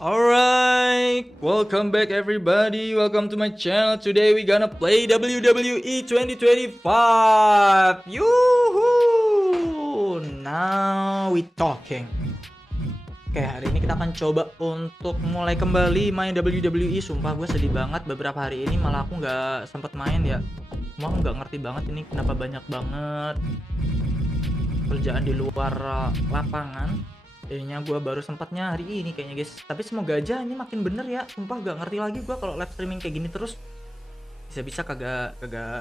Alright, welcome back everybody, welcome to my channel. Today we gonna play WWE 2K25. Yuhuu, now we talking. Oke, hari ini kita akan coba untuk mulai kembali main WWE. Sumpah gue sedih banget, beberapa hari ini malah aku nggak sempet main ya. Cuma aku nggak ngerti banget ini kenapa banyak banget kerjaan di luar lapangan. Kayaknya gue baru sempatnya hari ini kayaknya guys. Tapi semoga aja ini makin bener ya. Sumpah gak ngerti lagi gue kalau live streaming kayak gini terus. Bisa-bisa kagak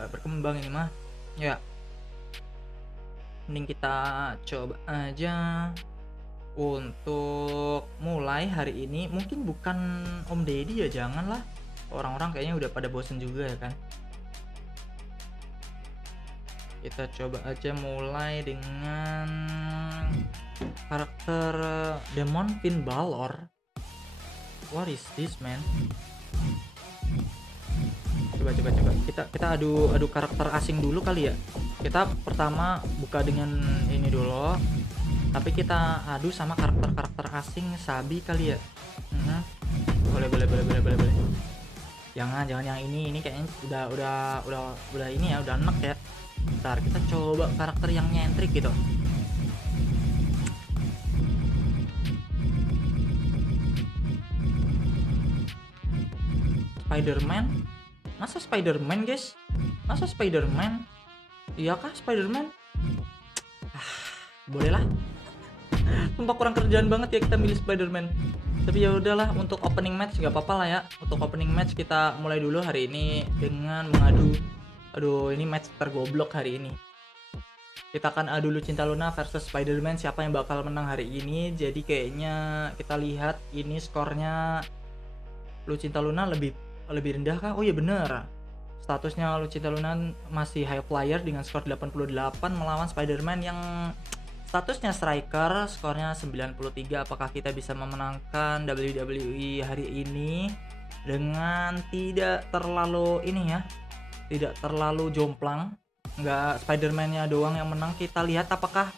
berkembang ini mah. Ya, mending kita coba aja untuk mulai hari ini. Mungkin bukan Om Deddy ya, janganlah. Orang-orang kayaknya udah pada bosen juga ya kan. Kita coba aja mulai dengan karakter Demon Finn Balor. What is this, man? Coba kita adu karakter asing dulu kali ya. Kita pertama buka dengan ini dulu, tapi kita adu sama karakter asing Sabi kali ya. Boleh. Jangan yang ini kayaknya udah ini ya, udah enak ya. Ntar kita coba karakter yang nyentrik gitu. Spider-Man? Masa Spider-Man guys? Masa Spider-Man? Iya kah Spider-Man? Boleh lah. Sumpah kurang kerjaan banget ya kita milih Spider-Man. Tapi ya udahlah, untuk opening match nggak apa-apa lah ya. Untuk opening match kita mulai dulu hari ini dengan mengadu. Aduh, ini match tergoblok hari ini. Kita akan adu LUCINTA Luna versus Spider-Man. Siapa yang bakal menang hari ini? Jadi kayaknya kita lihat ini skornya LUCINTA Luna lebih rendah kah? Oh iya bener, statusnya LUCINTA Luna masih high flyer dengan skor 88 melawan Spider-Man yang statusnya striker, skornya 93. Apakah kita bisa memenangkan WWE hari ini dengan tidak terlalu ini ya, tidak terlalu jomplang, nggak Spider-Man-nya doang yang menang. Kita lihat apakah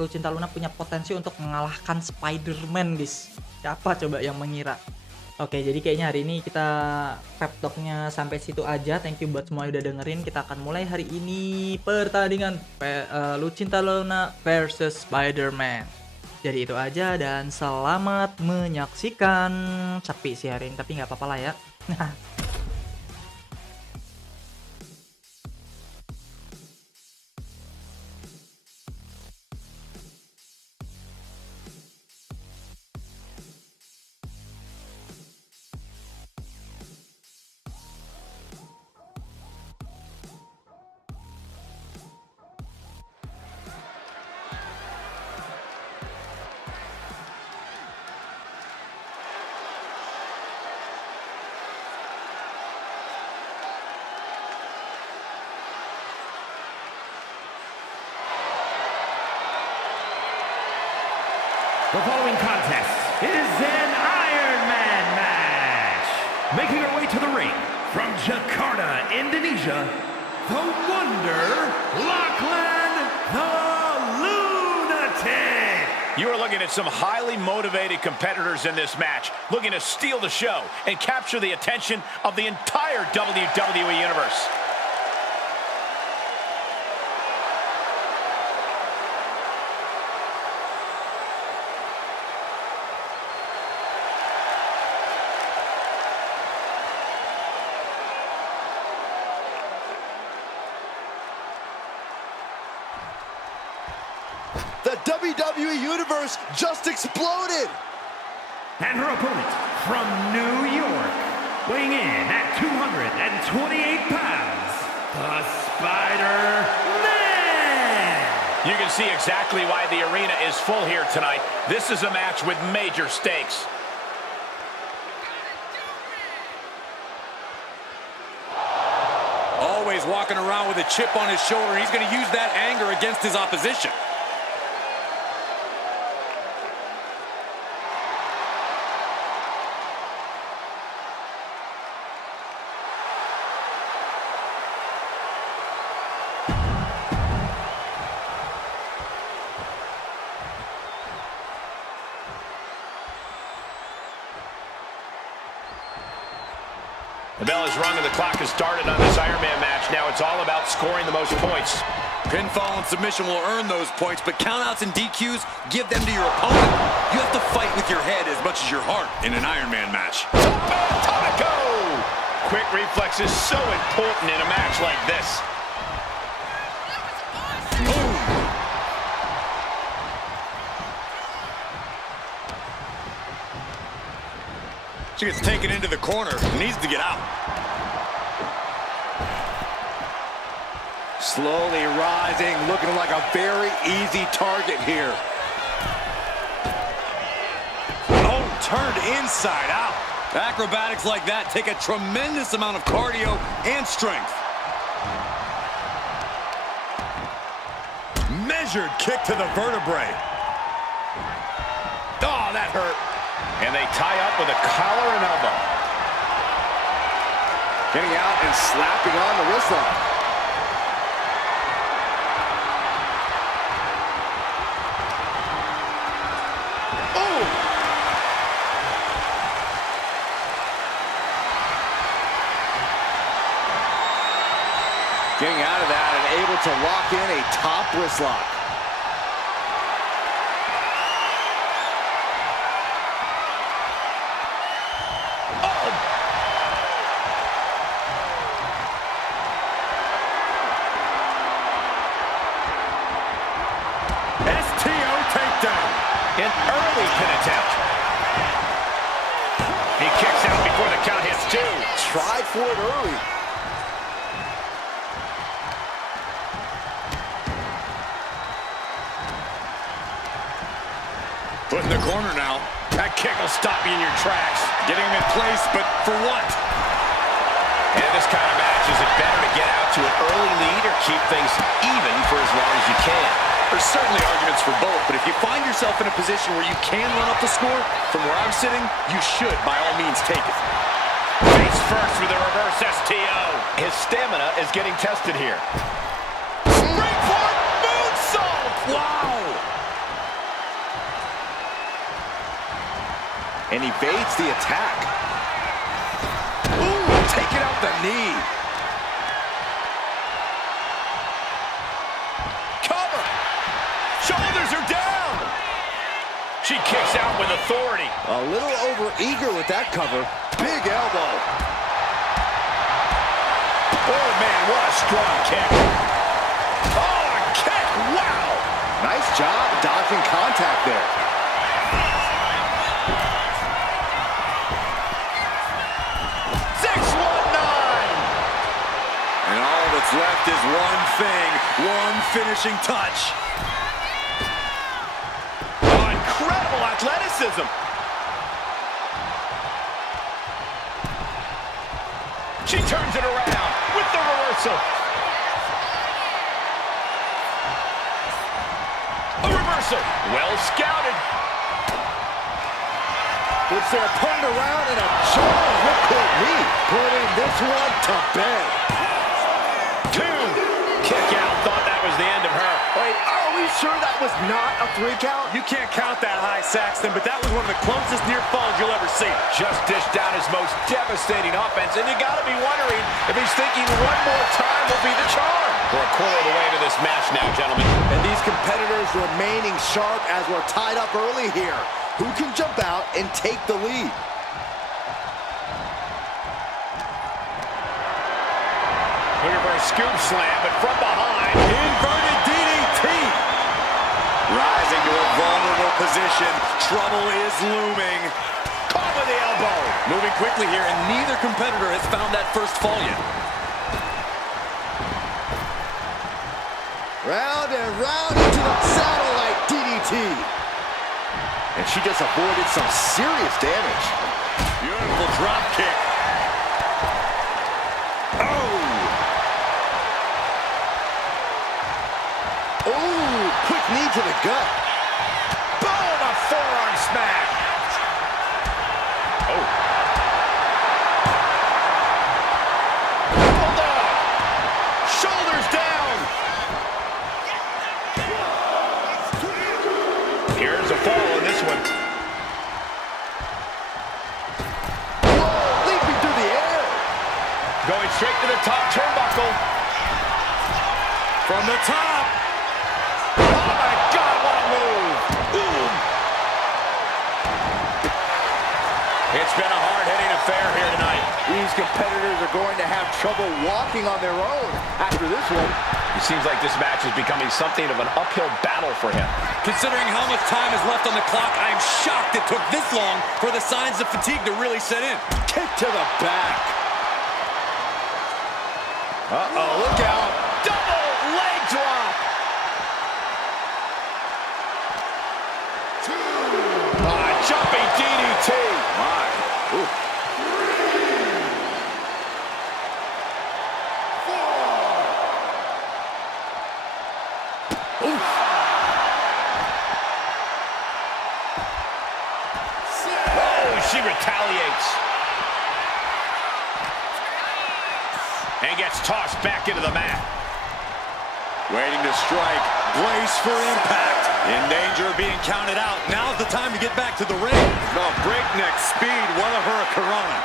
LUCINTA Luna punya potensi untuk mengalahkan Spider-Man guys. Siapa coba yang mengira? Oke, jadi kayaknya hari ini kita pep talk-nya sampai situ aja. Thank you buat semua yang udah dengerin. Kita akan mulai hari ini pertandingan LUCINTA Luna versus Spider-Man. Jadi itu aja dan selamat menyaksikan. Capek sih hari ini, tapi nggak apa-apa lah ya. The following contest is an Iron Man match. Making her way to the ring from Jakarta, Indonesia, the Wonder Lachlan the Lunatic. You are looking at some highly motivated competitors in this match, looking to steal the show and capture the attention of the entire WWE Universe. The WWE Universe just exploded! And her opponent from New York, weighing in at 228 pounds, the Spider-Man! You can see exactly why the arena is full here tonight. This is a match with major stakes. Always walking around with a chip on his shoulder. He's going to use that anger against his opposition. The bell is rung and the clock has started on this Iron Man match. Now it's all about scoring the most points. Pinfall and submission will earn those points, but countouts and DQs, give them to your opponent. You have to fight with your head as much as your heart in an Iron Man match. Atomico! Quick reflex is so important in a match like this. Boom! She gets taken into the corner, needs to get out. Slowly rising, looking like a very easy target here. Oh, turned inside out. Acrobatics like that take a tremendous amount of cardio and strength. Measured kick to the vertebrae. Oh, that hurt. And they tie up with a collar and elbow. Getting out and slapping on the wrist lock. Oh! Getting out of that and able to lock in a top wrist lock. An early pin attempt. He kicks out before the count hits two. Tried for it early. Put in the corner now. That kick will stop you in your tracks. Getting him in place, but for what? And in this kind of match, is it better to get out to an early lead or keep things even for as long as you can? There's certainly arguments for both, but if you find yourself in a position where you can run up the score, from where I'm sitting, you should, by all means, take it. Face first with a reverse STO. His stamina is getting tested here. Springboard moonsault! Wow! And evades the attack. Ooh, taking out the knee. Shoulders are down. She kicks out with authority. A little over-eager with that cover. Big elbow. Oh, man, what a strong kick. Oh, a kick. Wow. Nice job dodging contact there. And all that's left is one thing, one finishing touch. Incredible athleticism. She turns it around with the reversal. A reversal. Well scouted. Flips their opponent around in a giant ripcord knee, putting this one to bed. 2. Kick out. Thought that was the end of her. Wait, are we sure that was not a 3 count? You can't count that high, Saxton, but that was one of the closest near falls you'll ever see. Just dished down his most devastating offense, and you gotta be wondering if he's thinking one more time will be the charm. We're a quarter of the way to this match now, gentlemen. And these competitors remaining sharp as we're tied up early here. Who can jump out and take the lead? Looking for a scoop slam, but from behind. Inverted DDT. Rising to a vulnerable position. Trouble is looming. Caught with the elbow. Moving quickly here, and neither competitor has found that first fall yet. Round and round into the satellite DDT. And she just avoided some serious damage. Beautiful drop kick. Oh, quick knee to the gut. Boom, a forearm smack. Oh. Bulldog. Shoulders down. Here's a fall in this one. Whoa, leaping through the air. Going straight to the top turnbuckle. From the top. Oh my God, what a move. Boom. It's been a hard-hitting affair here tonight. These competitors are going to have trouble walking on their own after this one. It seems like this match is becoming something of an uphill battle for him. Considering how much time is left on the clock, I am shocked it took this long for the signs of fatigue to really set in. Kick to the back. Uh-oh, look out. Double leg drop. Jumping DDT. My. Ooh. 4. Oof. 6. Oh, she retaliates. And gets tossed back into the mat. Waiting to strike. Brace for impact. In danger of being counted out. Now's the time to get back to the ring. No, breakneck speed. What a hurricanrana.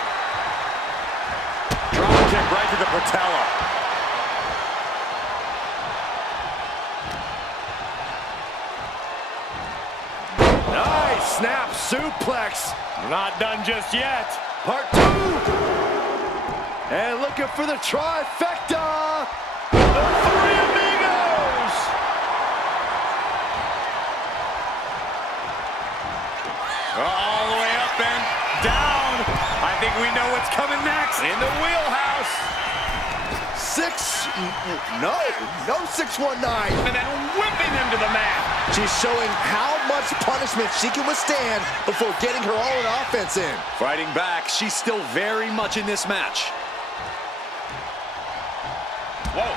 Drop kick right to the patella. Nice snap suplex. Not done just yet. Part 2. And looking for the trifecta. The Three Amigos. All the way up and down. I think we know what's coming next. In the wheelhouse. 619. And then whipping him to the mat. She's showing how much punishment she can withstand before getting her own offense in. Fighting back, she's still very much in this match. Whoa.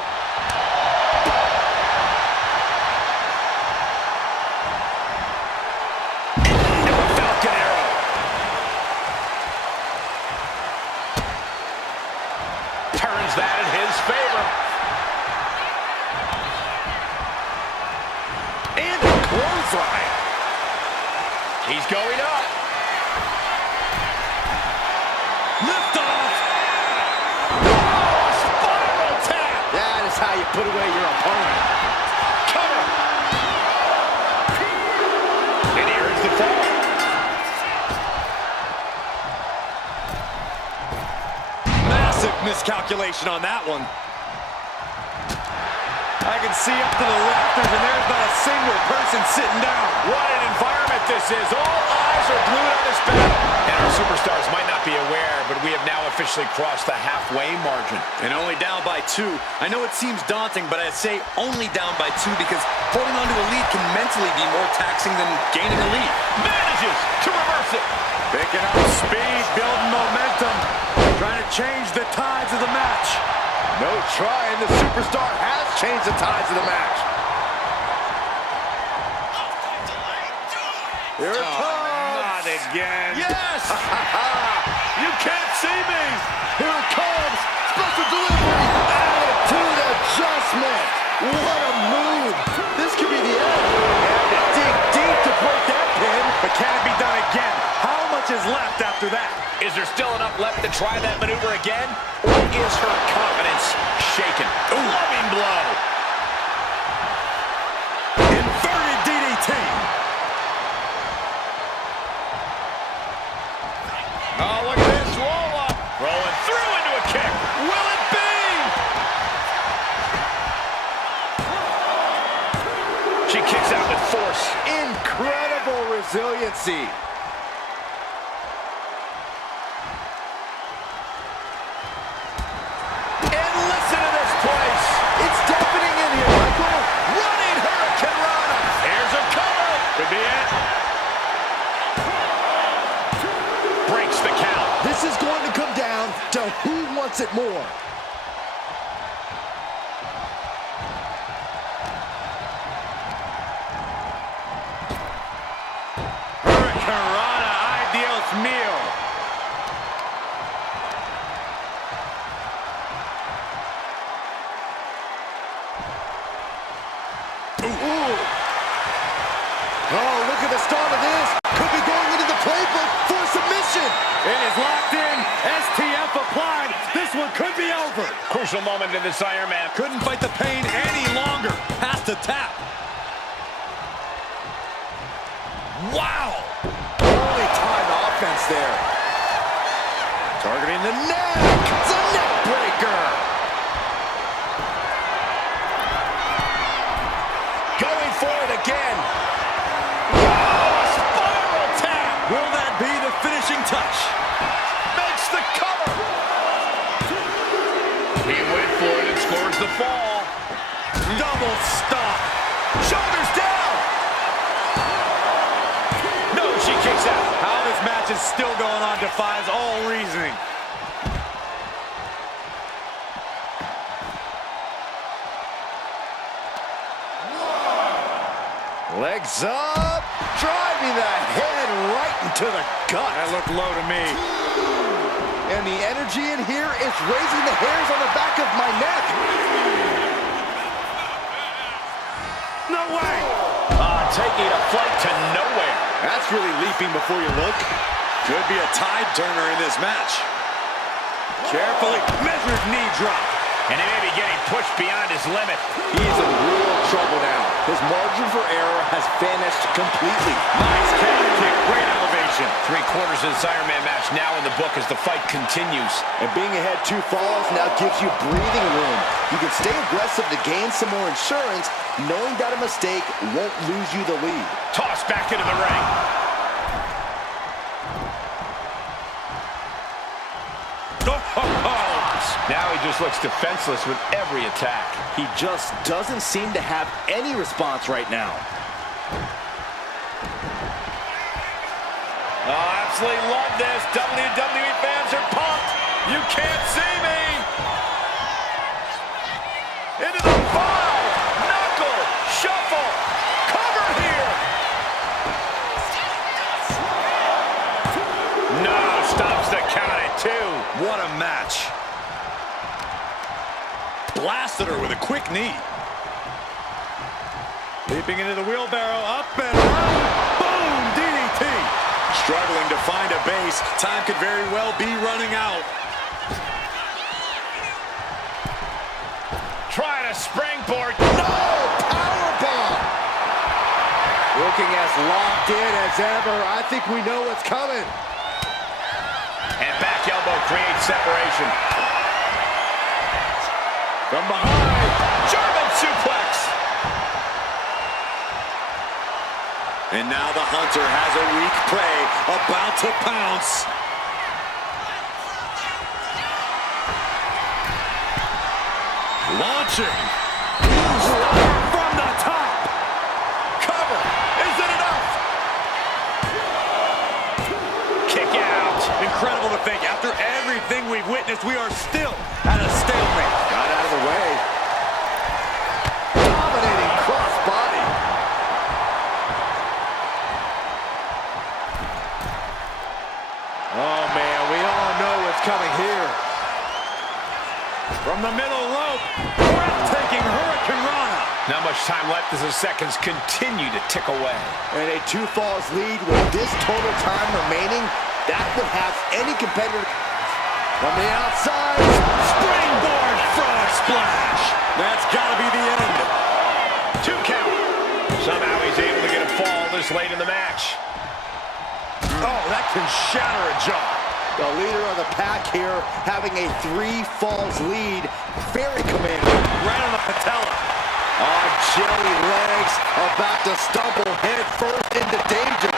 Falcon arrow. Turns that in his favor. And a clothesline. He's going up. Lift off. Oh, spiral tap. That is how you put away your opponent. Cover. And here's the fall. Massive miscalculation on that one. I can see up to the rafters, and there's not a single person sitting down. What an environment this is. All eyes are glued on this battle. And our superstars might not be aware, but we have now officially crossed the halfway margin. And only down by 2. I know it seems daunting, but I say only down by 2 because holding on to a lead can mentally be more taxing than gaining a lead. Manages to reverse it. Picking up speed, building momentum, trying to change the tides of the match. No trying. The superstar has changed the tides of the match. Here it comes. Not again. Yes! You can't see me. Here it comes. Special delivery. Attitude adjustment. What a move. This could be the end. And to dig deep to break that pin. But can it be done again? How much is left after that? Is there still enough left to try that maneuver again? Or is her confidence shaken? Loving blow. Inverted DDT. Oh, look at this roll up. Rolling through into a kick. Will it be? She kicks out with force. Incredible resiliency. And listen to this place. It's deafening in here, Michael. Running Hurricane Rana. Here's a cover. Could be it. Breaks the count. This is going to come down to who wants it more. Hurricane Rana, ideals meal. Oh, look at the start of this. Could be going into the playbook for a submission. It is locked in. STF applied. This one could be over. Crucial moment in this Iron Man. Couldn't fight the pain any longer. Has to tap. Wow. Only time offense there. Targeting the neck. It's a neck breaker. Going for it again. Spiral tap. Will that be the finishing touch? Makes the cover. He went for it and scores the fall. Double stop. Shoulders down. No, she kicks out. How this match is still going on defies all reasoning. Legs up. Driving the head right into the gut. That looked low to me. And the energy in here is raising the hairs on the back of my neck. No way. Taking a flight to nowhere. That's really leaping before you look. Could be a tide turner in this match. Carefully measured knee drop. And he may be getting pushed beyond his limit. He is in real trouble now. His margin for error has vanished completely. Nice calf kick. Great elevation. 3/4 of this Iron Man match now in the book as the fight continues. And being ahead 2 falls now gives you breathing room. You can stay aggressive to gain some more insurance, knowing that a mistake won't lose you the lead. Tossed back into the ring. Now he just looks defenseless with every attack. He just doesn't seem to have any response right now. Oh, absolutely love this. WWE fans are pumped. You can't see me. Into the 5. Knuckle. Shuffle. Cover here. No, stops the count at 2. What a match. Blasted her with a quick knee. Leaping into the wheelbarrow, up and around. Boom, DDT. Struggling to find a base. Time could very well be running out. Trying to springboard. No! Powerbomb! Looking as locked in as ever. I think we know what's coming. And back elbow creates separation. From behind. German suplex. And now the hunter has a weak prey about to pounce. Launching. From the top. Cover. Is it enough? Kick out. Incredible to think. After everything we've witnessed, we are still at a stalemate. Got out of the way. Dominating crossbody. Not much time left as the seconds continue to tick away. And a 2 falls lead with this total time remaining, that would have any competitor. From the outside, Springboard frog splash. That's got to be the end. 2 count. Somehow he's able to get a fall this late in the match. Oh, that can shatter a jaw. the leader of the pack here, having a 3 falls lead. Very commanding. Right on the patella. On jelly legs, about to stumble head first into danger.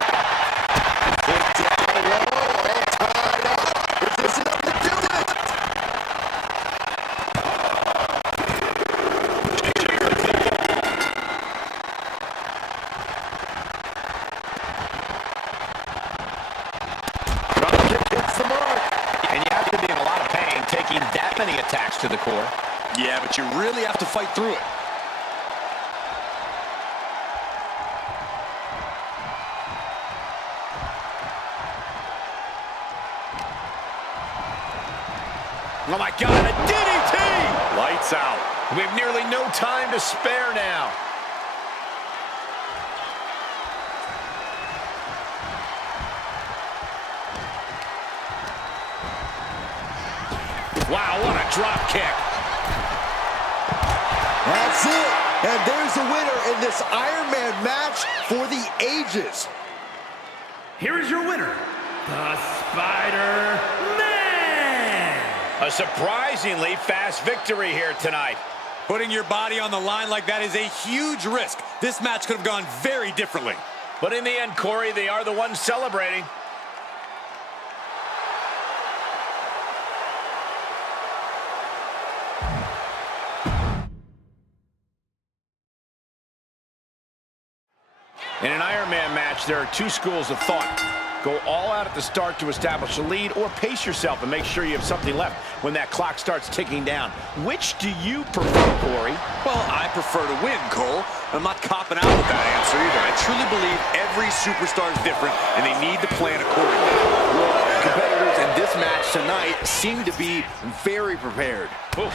Hit down low, all tied up. Is this enough to do it? Dropkick hits the mark. And you have to be in a lot of pain taking that many attacks to the core. Yeah, but you really have to fight through it. Oh my God, a DDT! Lights out. We have nearly no time to spare now. Wow, what a drop kick. That's it. And there's the winner in this Iron Man match for the ages. Here is your winner, the Spider-Man. A surprisingly fast victory here tonight. Putting your body on the line like that is a huge risk. This match could have gone very differently. But in the end, Corey, they are the ones celebrating. In an Iron Man match, there are 2 schools of thought. Go all out at the start to establish a lead, or pace yourself and make sure you have something left when that clock starts ticking down. Which do you prefer, Corey? Well, I prefer to win, Cole. I'm not copping out with that answer either. I truly believe every superstar is different, and they need to plan accordingly. Well, competitors in this match tonight seem to be very prepared. Oof.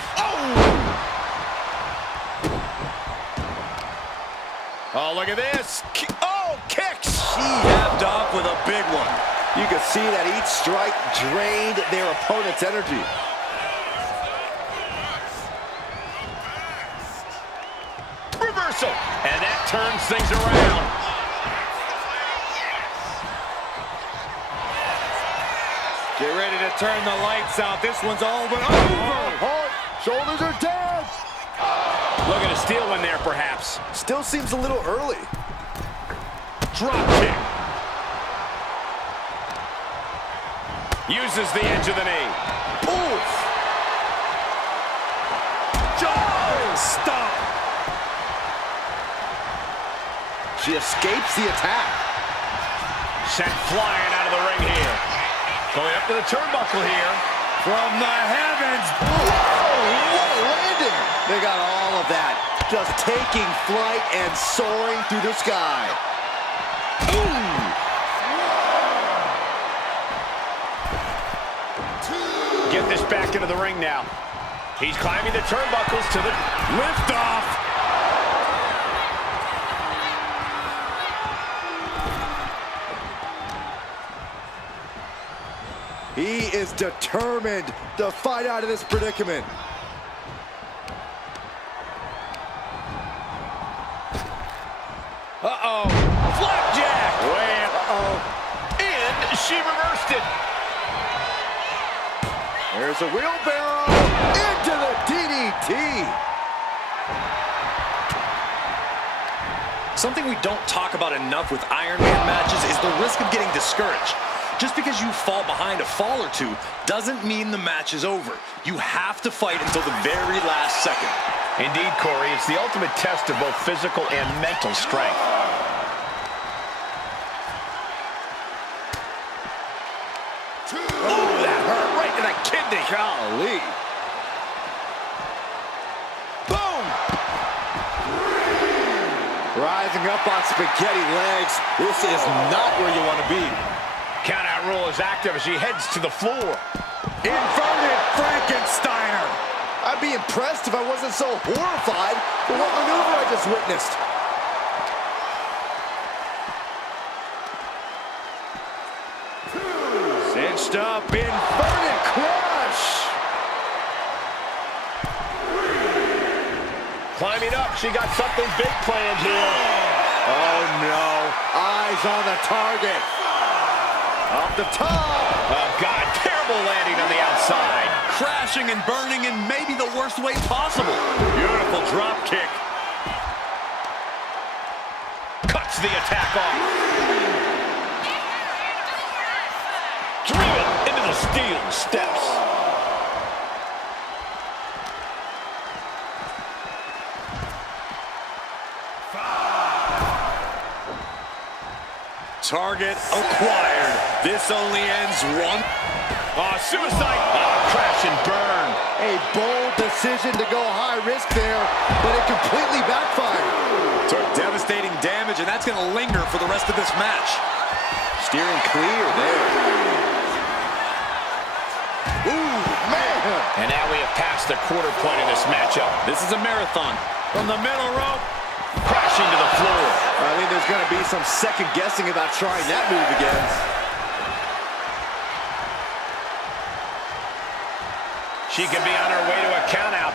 Oh, look at this. Oh, kicks. He halved off with a big one. You can see that each strike drained their opponent's energy. Reversal. And that turns things around. Get ready to turn the lights out. This one's all but over. Shoulders are down. Looking to steal one there, perhaps. Still seems a little early. Drop kick. Uses the edge of the knee. Oof. Stop. She escapes the attack. Sent flying out of the ring here. Going up to the turnbuckle here. From the heavens. Whoa, what a landing. They got all of that. Just taking flight and soaring through the sky. Ooh. Get this back into the ring now. He's climbing the turnbuckles to the lift off. He is determined to fight out of this predicament. Uh-oh. Flapjack. And she reversed it. There's a wheelbarrow into the DDT. Something we don't talk about enough with Iron Man matches is the risk of getting discouraged. Just because you fall behind a fall or two doesn't mean the match is over. You have to fight until the very last second. Indeed, Corey, it's the ultimate test of both physical and mental strength. Oh, that hurt right to the kidney. Golly. Boom. Rising up on spaghetti legs. This is not where you want to be. Countout rule is active as she heads to the floor. Inverted Frankensteiner. I'd be impressed if I wasn't so horrified for what maneuver I just just witnessed. Cinched up, inverted crush. Climbing up, she got something big planned here. Oh no, eyes on the target. Off the top. Oh God, terrible landing on the outside. Crashing and burning in maybe the worst way possible. Beautiful drop kick. Cuts the attack off. Driven into the steel steps. Target acquired. This only ends one. Oh, suicide. Oh, crash and burn. A bold decision to go high risk there, but it completely backfired. Took devastating damage, and that's going to linger for the rest of this match. Steering clear there. Ooh, man. And now we have passed the quarter point of this matchup. This is a marathon. From the middle rope, crashing to the floor. I think there's going to be some second guessing about trying that move again. She could be on her way to a count out.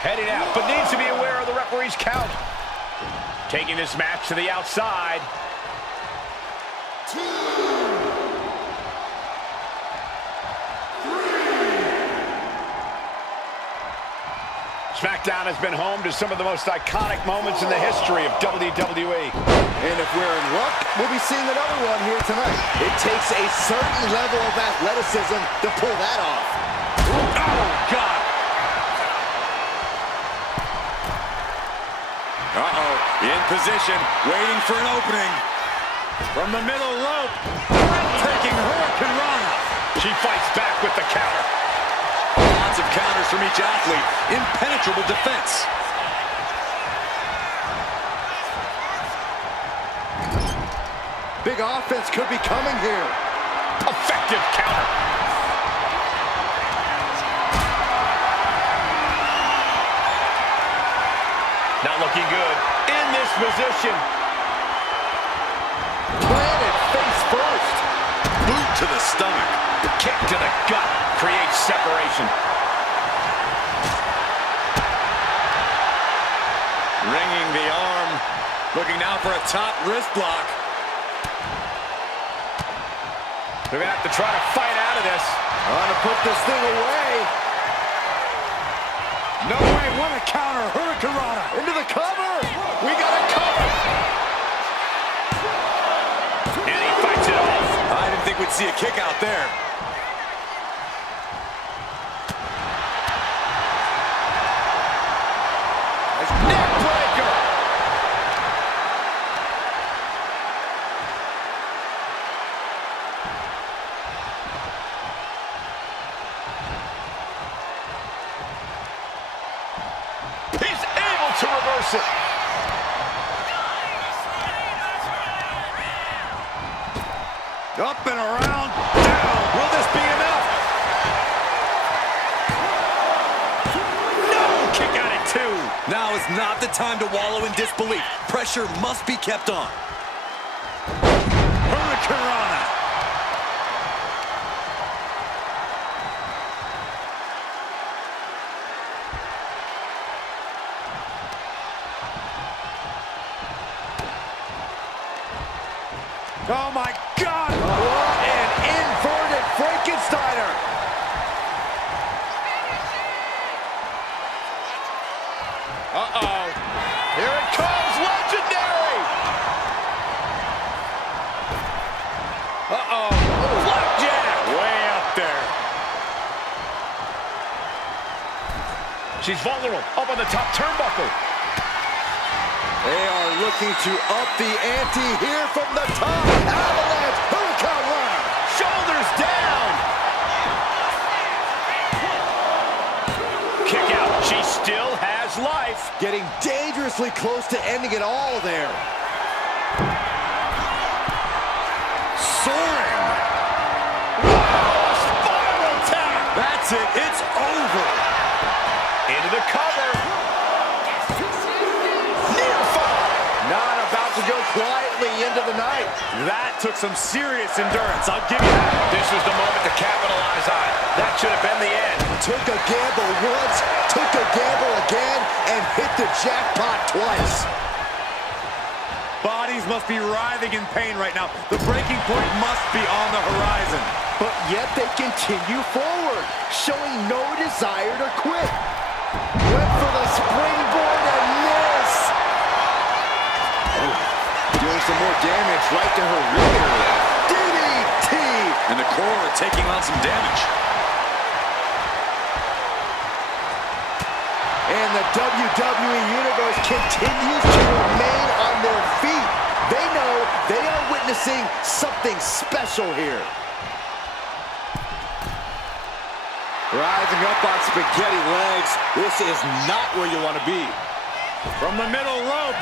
Heading out, but needs to be aware of the referee's count. Taking this match to the outside. SmackDown has been home to some of the most iconic moments in the history of WWE. And if we're in luck, we'll be seeing another one here tonight. It takes a certain level of athleticism to pull that off. Oh, God. Uh-oh, in position, waiting for an opening. From the middle rope. Taking Hurricane Rana. She fights back with the counter. Lots of counters from each athlete. Impenetrable defense. Big offense could be coming here. Effective counter. Not looking good. In this position. Planted face first. Boot to the stomach. Kick to the gut. Creates separation. Ringing the arm. Looking now for a top wrist block. They're going to have to try to fight out of this. Trying to put this thing away. No way. What a counter. Hurricane Rana. Into the cover. We got a cover. And he fights it off. I didn't think we'd see a kick out there. Neck breaker. He's able to reverse it. Up and around, down. Will this be enough? No! Kick out at two. Now is not the time to wallow in disbelief. Pressure must be kept on. Hurricane Rana. Oh my God! What an inverted Frankensteiner. Uh-oh. Here it comes, legendary! Uh-oh. Flapjack! Way up there. She's vulnerable. Up on the top turnbuckle. They are looking to up the ante here from the top. Avalanche Hurricane Rana. Shoulders down. Kick out. She still has life. Getting dangerously close to ending it all there. Soaring. Oh, spiral tap. That's it. It's over. Into the cover. quietly into the night. That took some serious endurance, I'll give you that. This was the moment to capitalize on. That should have been the end. Took a gamble once, took a gamble again, and hit the jackpot twice. Bodies must be writhing in pain right now. The breaking point must be on the horizon. But yet they continue forward, showing no desire to quit. Went for the springboard and miss. Oh, doing some more damage right to her rear. DDT! And the core taking on some damage. And the WWE Universe continues to remain on their feet. They know they are witnessing something special here. Rising up on spaghetti legs. This is not where you want to be. From the middle rope.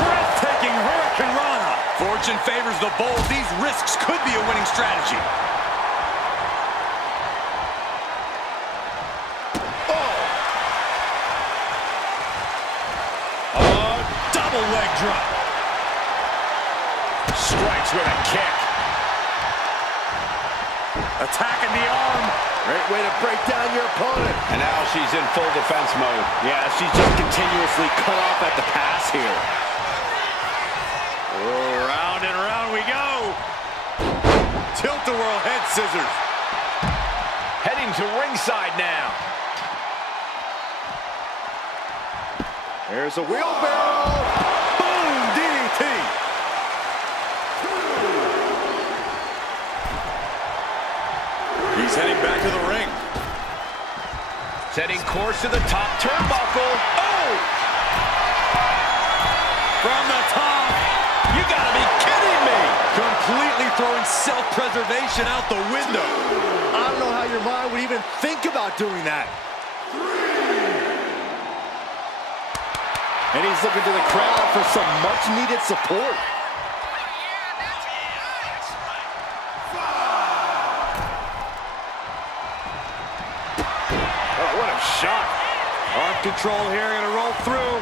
Breathtaking Hurricane Rana. Fortune favors the bold. These risks could be a winning strategy. Double leg drop. Strikes with a kick. Attacking the arm. Great way to break down your opponent. And now she's in full defense mode. Yeah, she's just continuously cut off at the pass here. Oh, round and round we go. Tilt-a-whirl head scissors. Heading to ringside now. There's a wheelbarrow. Boom, DDT. He's heading back to the ring. Setting course to the top turnbuckle. Oh! From the top. You gotta be kidding me! Completely throwing self-preservation out the window. I don't know how your mind would even think about doing that. And he's looking to the crowd for some much-needed support. Oh, what a shot. Arm control here, gonna roll through.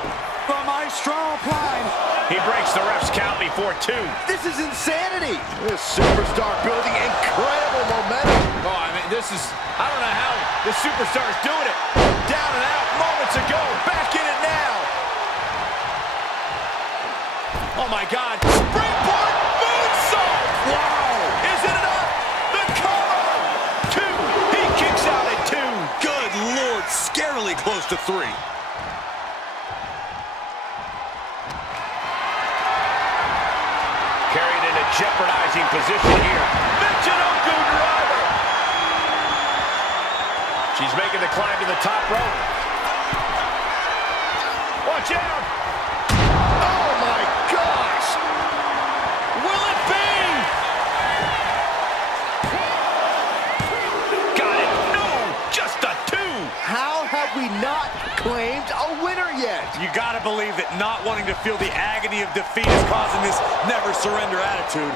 The Maestro applied. He breaks the ref's count before 2. This is insanity. This superstar building incredible momentum. Oh, I mean, this is, I don't know how the superstar is doing it. Down and out moments ago. Back in it now. Oh, my God. Springboard moonsault. Wow. Is it enough? The cover. 2. He kicks out at 2. Good Lord, scarily close to 3. Carried in a jeopardizing position here. Michinoku driver. She's making the climb to the top rope. Watch out. Oh, my gosh. Will it be? Got it. No, just a 2. How have we not claimed a winner yet? You gotta believe that not wanting to feel the agony of defeat is causing this never surrender attitude.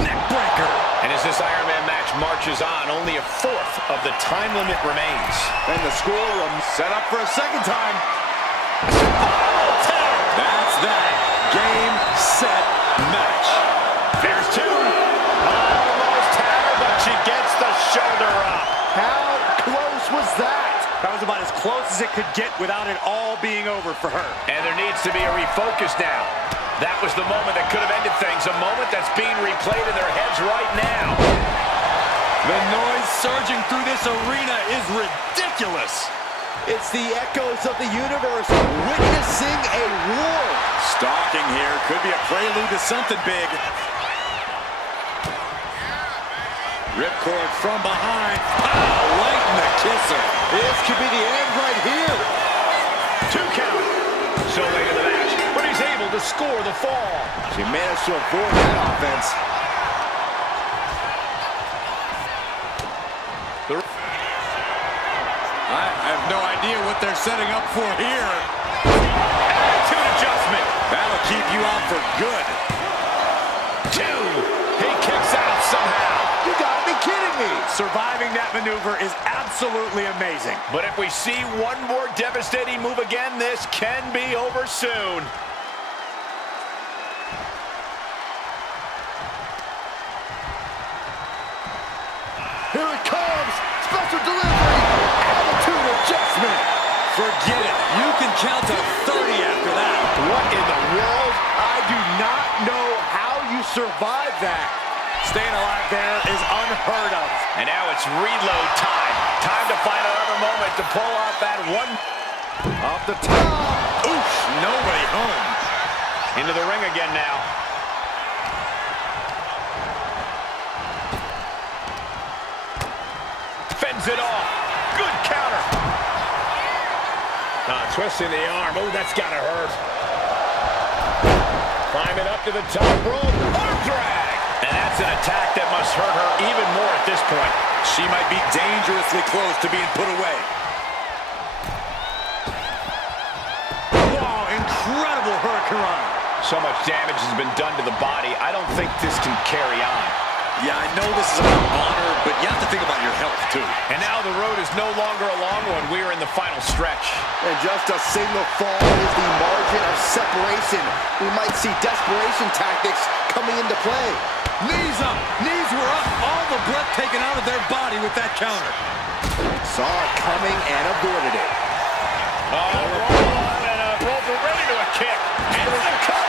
Neck breaker. And as this Iron Man match marches on, only a 1/4 of the time limit remains. And the score will Set up for a second time. Tell. That's that. Game, set, match. There's 2. Almost had her, but she gets the shoulder up. How close was that? That was about as close as it could get without it all being over for her. And there needs to be a refocus now. That was the moment that could have ended things, a moment that's being replayed in their heads right now. The noise surging through this arena is ridiculous. It's the echoes of the universe witnessing a war. Stalking here could be a prelude to something big. Ripcord from behind. Pow, right in the kisser. This could be the end right here. 2 count. So late in the match, but he's able to score the fall. She managed to avoid that offense. I have no idea what they're setting up for here. Attitude adjustment. That'll keep you out for good. 2. He kicks out somehow. You gotta be kidding me. Surviving that maneuver is absolutely amazing. But if we see one more devastating move again, this can be over soon. Forget it. You can count to 30 after that. What in the world? I do not know how you survive that. Staying alive there is unheard of. And now it's reload time. Time to find another moment to pull off that one. Off the top. Oof, nobody home. Into the ring again now. Fends it off. Good counter. Twisting the arm. Oh, that's gotta hurt. Climbing up to the top rope. Arm drag. And that's an attack that must hurt her even more at this point. She might be dangerously close to being put away. Wow, incredible hurricanrana. So much damage has been done to the body. I don't think this can carry on. Yeah, I know this is about honor, but you have to think about your health, too. And now the road is no longer a long one. We are in the final stretch. And just a single fall is the margin of separation. We might see desperation tactics coming into play. Knees up, knees were up, all the breath taken out of their body with that counter. Saw it coming and avoided it. Oh, roll on and roll right into a kick. And the cover!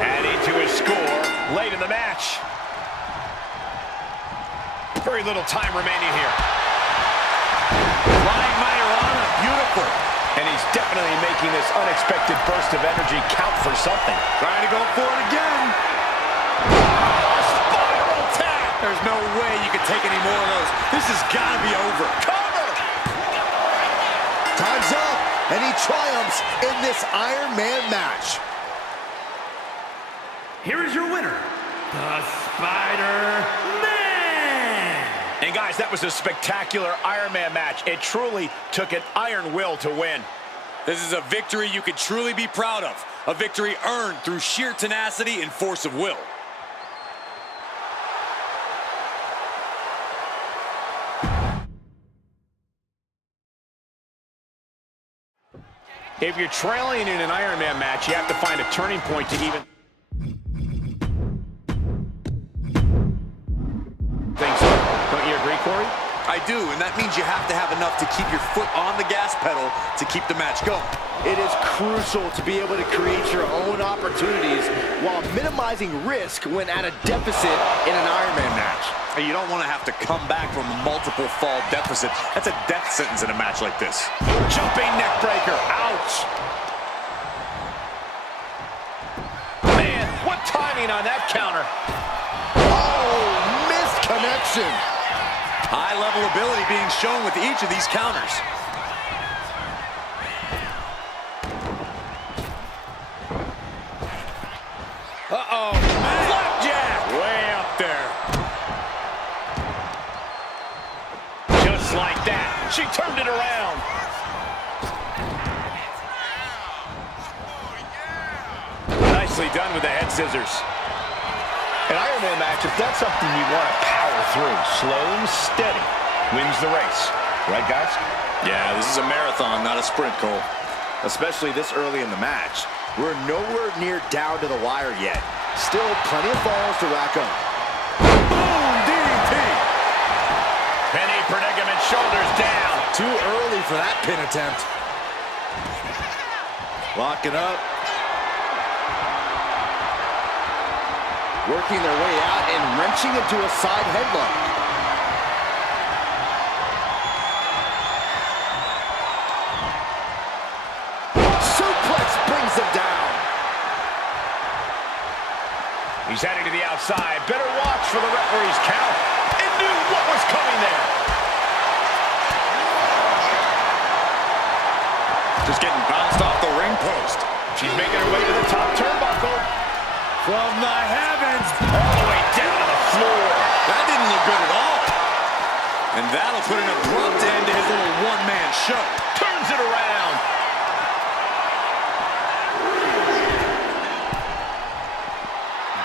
Adding to his score late in the match. Very little time remaining here. Flying Majorana, beautiful. And he's definitely making this unexpected burst of energy count for something. Trying to go for it again. Spiral tap! There's no way you can take any more of those. This has got to be over. Cover! Time's up, and he triumphs in this Iron Man match. Here is your winner, the Spider-Man. And guys, that was a spectacular Iron Man match. It truly took an iron will to win. This is a victory you could truly be proud of. A victory earned through sheer tenacity and force of will. If you're trailing in an Iron Man match, you have to find a turning point to even things up. Don't you agree, Corey? I do, and that means you have to have enough to keep your foot on the gas pedal to keep the match going. It is crucial to be able to create your own opportunities while minimizing risk when at a deficit in an Iron Man match. You don't want to have to come back from a multiple fall deficit. That's a death sentence in a match like this. Jumping neck breaker. Ouch. Man, what timing on that counter. Oh, missed connection. High-level ability being shown with each of these counters. Uh-oh. Flapjack! Way up there. Just like that. She turned it around. Nicely done with the head scissors. An Iron Man match, if that's something you want to power through, slow and steady, wins the race. Right, guys? Yeah, this is a marathon, not a sprint, Cole. Especially this early in the match. We're nowhere near down to the wire yet. Still plenty of falls to rack up. Boom! DDT! Penny predicament, shoulders down. Too early for that pin attempt. Locking up. Working their way out and wrenching into a side headlock. Suplex brings them down. He's heading to the outside. Better watch for the referee's count. It knew what was coming there. Just getting bounced off the ring post. She's making her way to the top turnbuckle. From the heavens. All the way down to the floor. That didn't look good at all. And that'll put an abrupt end to his little one-man show. Turns it around.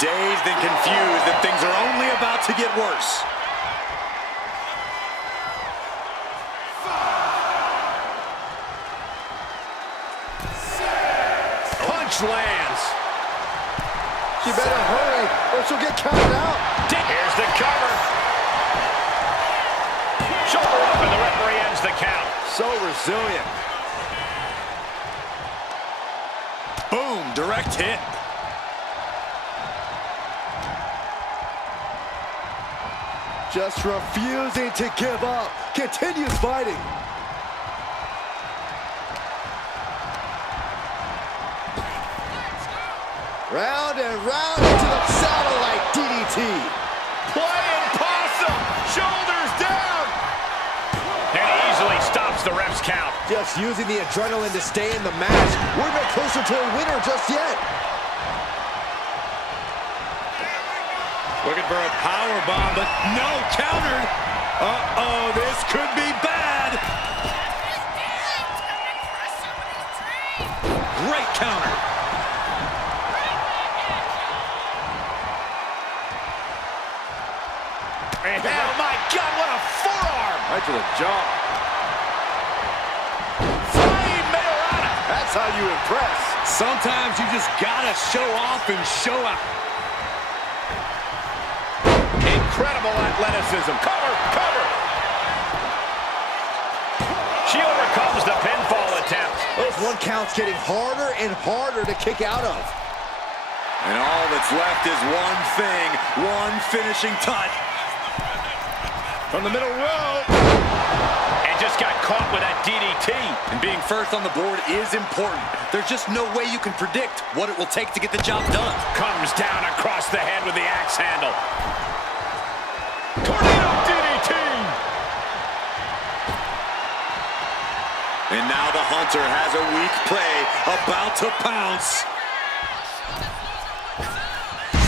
Dazed and confused, and things are only about to get worse. Punch lands. She better hurry or she'll get counted out. Here's the cover. the referee ends the count. So resilient. Boom, direct hit. Just refusing to give up. Continues fighting. Round and round into the satellite DDT. Playing possum. Shoulders down. And he easily stops the ref's count. Just using the adrenaline to stay in the match. We're no closer to a winner just yet. Looking for a power bomb, but no counter. Uh-oh, this could be bad. Great counter. Oh my God, what a forearm! Right to the jaw. Flying Mayorana. That's how you impress. Sometimes you just gotta show off and show out. Incredible athleticism. Cover, cover. She overcomes the pinfall attempt. Those one counts getting harder and harder to kick out of. And all that's left is one thing, one finishing touch. From the middle row. And just got caught with that DDT. And being first on the board is important. There's just no way you can predict what it will take to get the job done. Comes down across the head with the axe handle. Tornado DDT. And now the hunter has a weak prey about to pounce.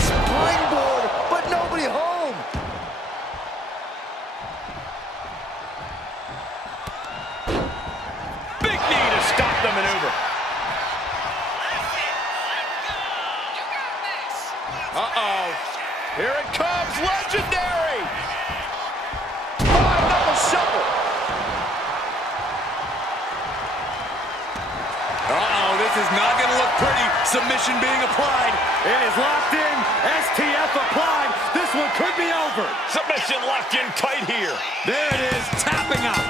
Springboard, but nobody home. Big knee to stop the maneuver. Uh-oh. Here it comes. Legendary. Double shuffle. Uh-oh, this is not going to look pretty. Submission being applied. It is locked in. STF applied. This one could be over. Submission locked in tight here. There it is, tapping out.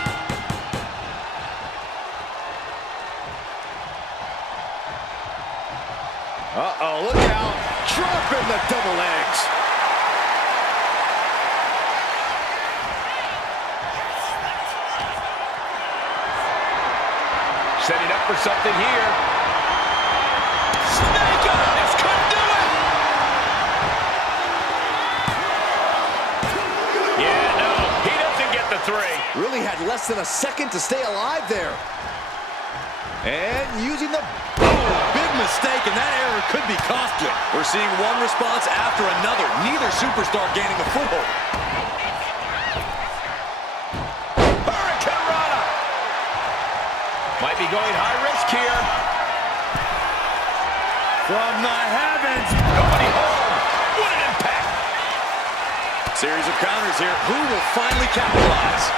Uh-oh, look out. Dropping the double legs. Setting up for something here. Snake on! This could do it! Yeah, no, he doesn't get the three. Really had less than a second to stay alive there. And using the... Big mistake, and that error could be costly. We're seeing one response after another. Neither superstar gaining a foothold. Hurricanrana. Might be going high risk here. From the heavens. Nobody home. What an impact. Series of counters here. Who will finally capitalize?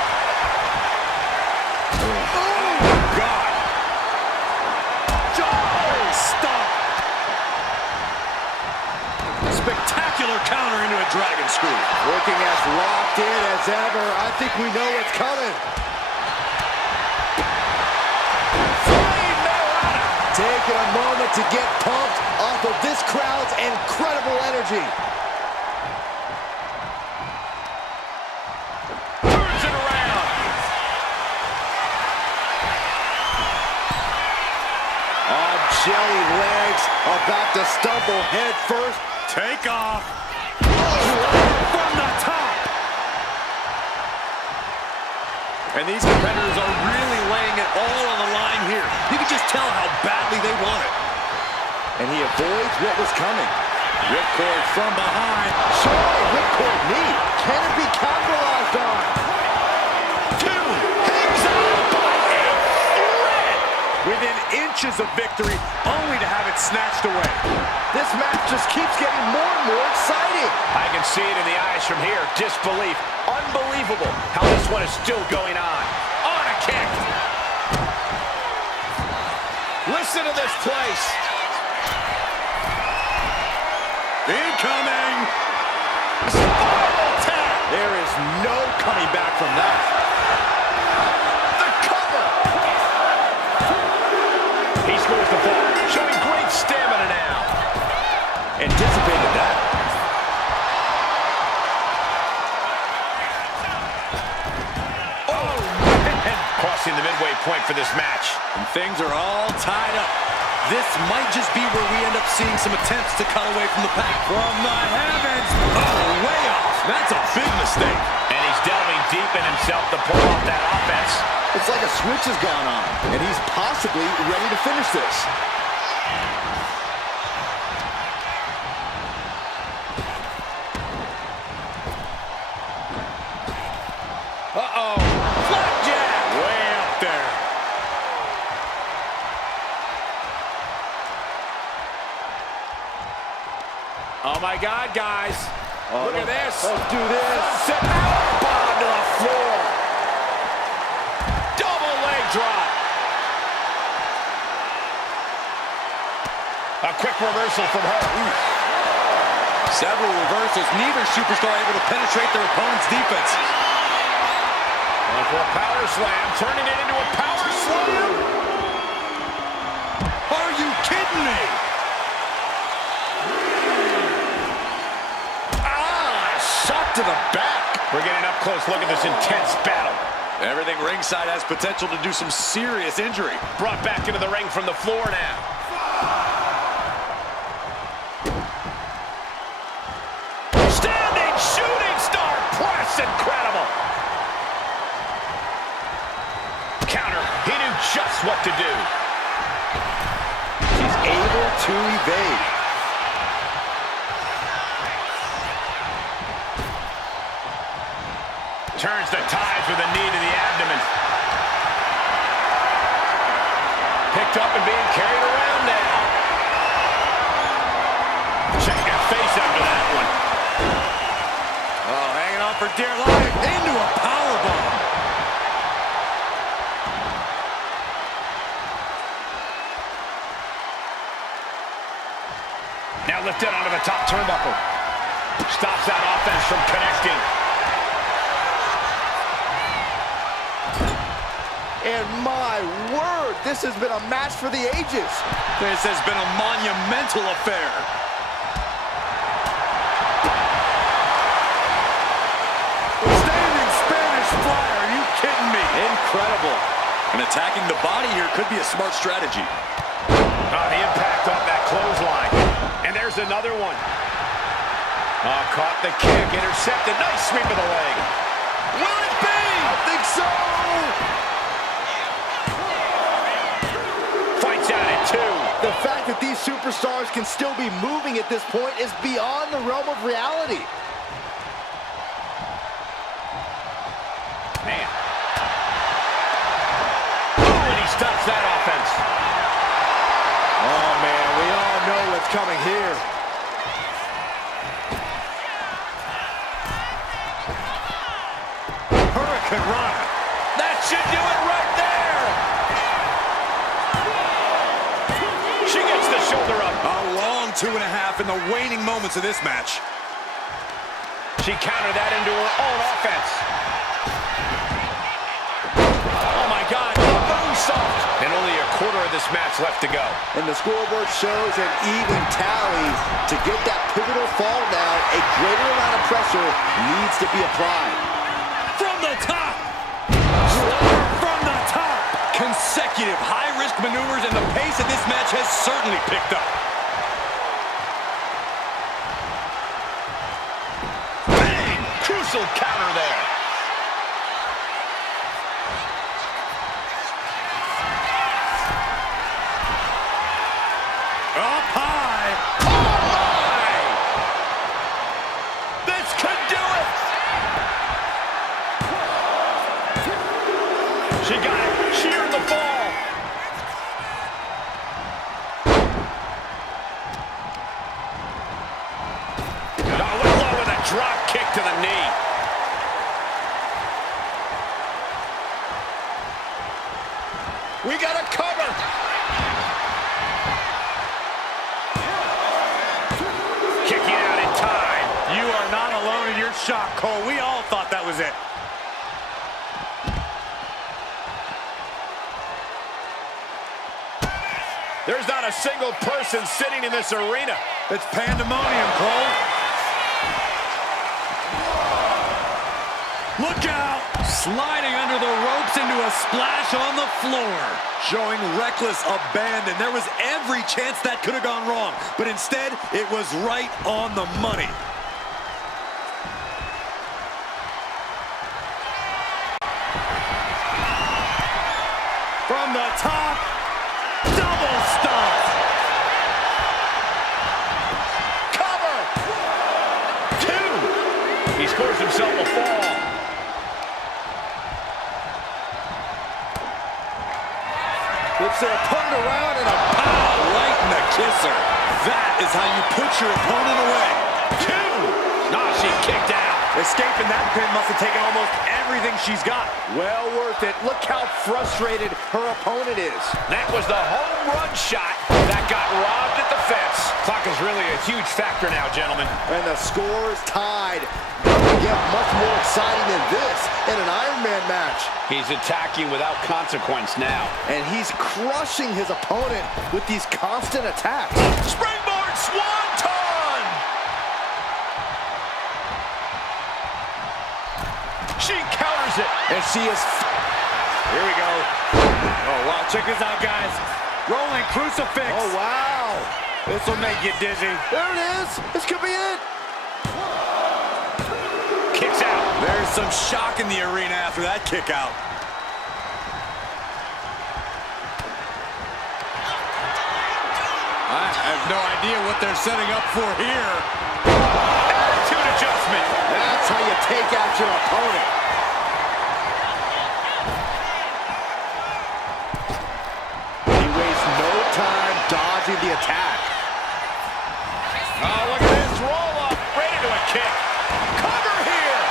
Spectacular counter into a dragon screw. Looking as locked in as ever. I think we know what's coming. Taking a moment to get pumped off of this crowd's incredible energy. Turns it around. Oh, jelly legs about to stumble head first. Take off. From the top. And these competitors are really laying it all on the line here. You can just tell how badly they want it. And he avoids what was coming. Ripcord from behind. Sorry, ripcord knee. Can it be capitalized on? Two. Hangs on by a thread. Within inches of victory, only to have it snatched away. This match just keeps getting more and more exciting. I can see it in the eyes from here. Disbelief. Unbelievable how this one is still going on. On a kick. Listen to this place. Incoming. Spiral tap. There is no coming back from that. The cover! He scores the ball, showing great stamina now. Anticipated that. Oh, man. Crossing the midway point for this match. And things are all tied up. This might just be where we end up seeing some attempts to cut away from the pack. From the heavens! Oh, way off! That's a big mistake. And he's delving deep in himself to pull off that offense. It's like a switch has gone on, and he's possibly ready to finish this. Uh-oh. Flapjack! Way up there. Oh, my God, guys. Look at this. Let's do this. Set bomb to the floor. Double leg drop. A quick reversal from her. Several reversals. Neither superstar able to penetrate their opponent's defense. And for a power slam, turning it into a power slam. Are you kidding me? Shot to the back. We're getting up close. Look at this intense battle. Everything ringside has potential to do some serious injury. Brought back into the ring from the floor now. Standing shooting star press. Incredible. Counter. He knew just what to do. She's able to evade. Turns the tides with a knee to the abdomen. Picked up and being carried around now. Check your face after that one. Oh, hanging on for dear life. Into a powerbomb. Now lifted onto the top turnbuckle. Stops that offense from connecting. And my word, this has been a match for the ages. This has been a monumental affair. Standing Spanish fly, are you kidding me? Incredible. And attacking the body here could be a smart strategy. The impact off that clothesline. And there's another one. Caught the kick, intercepted. Nice sweep of the leg. Will it be? I think so. Fights out at 2. The fact that these superstars can still be moving at this point is beyond the realm of reality. Man. Oh, and he stops that offense. Oh, man, we all know what's coming here. Hurricane Rana. That should do it right there. She gets the shoulder up. A long 2.5 in the waning moments of this match. She countered that into her own offense. Oh, my God. A moonsault. And only a quarter of this match left to go. And the scoreboard shows an even tally. To get that pivotal fall now, a greater amount of pressure needs to be applied. From the top. From the top. Consecutive high-risk maneuvers, and the pace of this match has certainly picked up. Bang! Crucial counter there. Up high. Oh, my! This could do it. She got it. She earned the fall. Low with a drop kick to the knee. We got a cover. Kicking out in time. You are not alone in your shock, Cole. We all thought that was is it. There's not a single person sitting in this arena. It's pandemonium, Cole. Look out! Sliding under the ropes into a splash on the floor. Showing reckless abandon. There was every chance that could have gone wrong, but instead, it was right on the money. From the top, double stomp. Cover! 2! He scores himself a fall. Flips their opponent around and a Pow! Right in the kisser. That is how you put your opponent away. 2! Nah, she kicked out. Escaping that pin must have taken almost everything she's got. well worth it. Look how frustrated her opponent is. That was the home run shot that got robbed at the fence. Clock is really a huge factor now, gentlemen. And the score is tied. Nothing get much more exciting than this in an Iron Man match. He's attacking without consequence now. And he's crushing his opponent with these constant attacks. Springboard Swanton! She counters it. And she is... Here we go. Oh, wow. Check this out, guys. Rolling crucifix. Oh, wow. This will make you dizzy. There it is. This could be it. Kicks out. There's some shock in the arena after that kick out. I have no idea what they're setting up for here. Attitude adjustment. That's how you take out your opponent. He wastes no time dodging the attack. Oh, look at this roll up. Right into a kick. Cover here.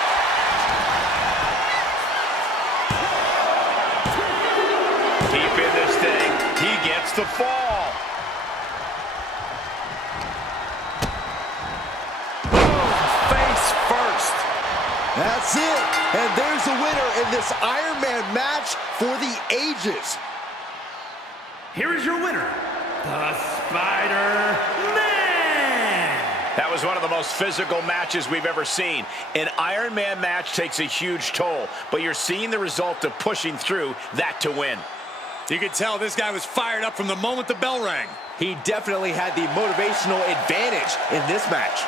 Keep in this thing. He gets the fall. Face first. That's it. And there's the winner in this Iron Man match for the ages. Here is your winner, the Spider-Man. That was one of the most physical matches we've ever seen. An Iron Man match takes a huge toll, but you're seeing the result of pushing through that to win. You could tell this guy was fired up from the moment the bell rang. He definitely had the motivational advantage in this match.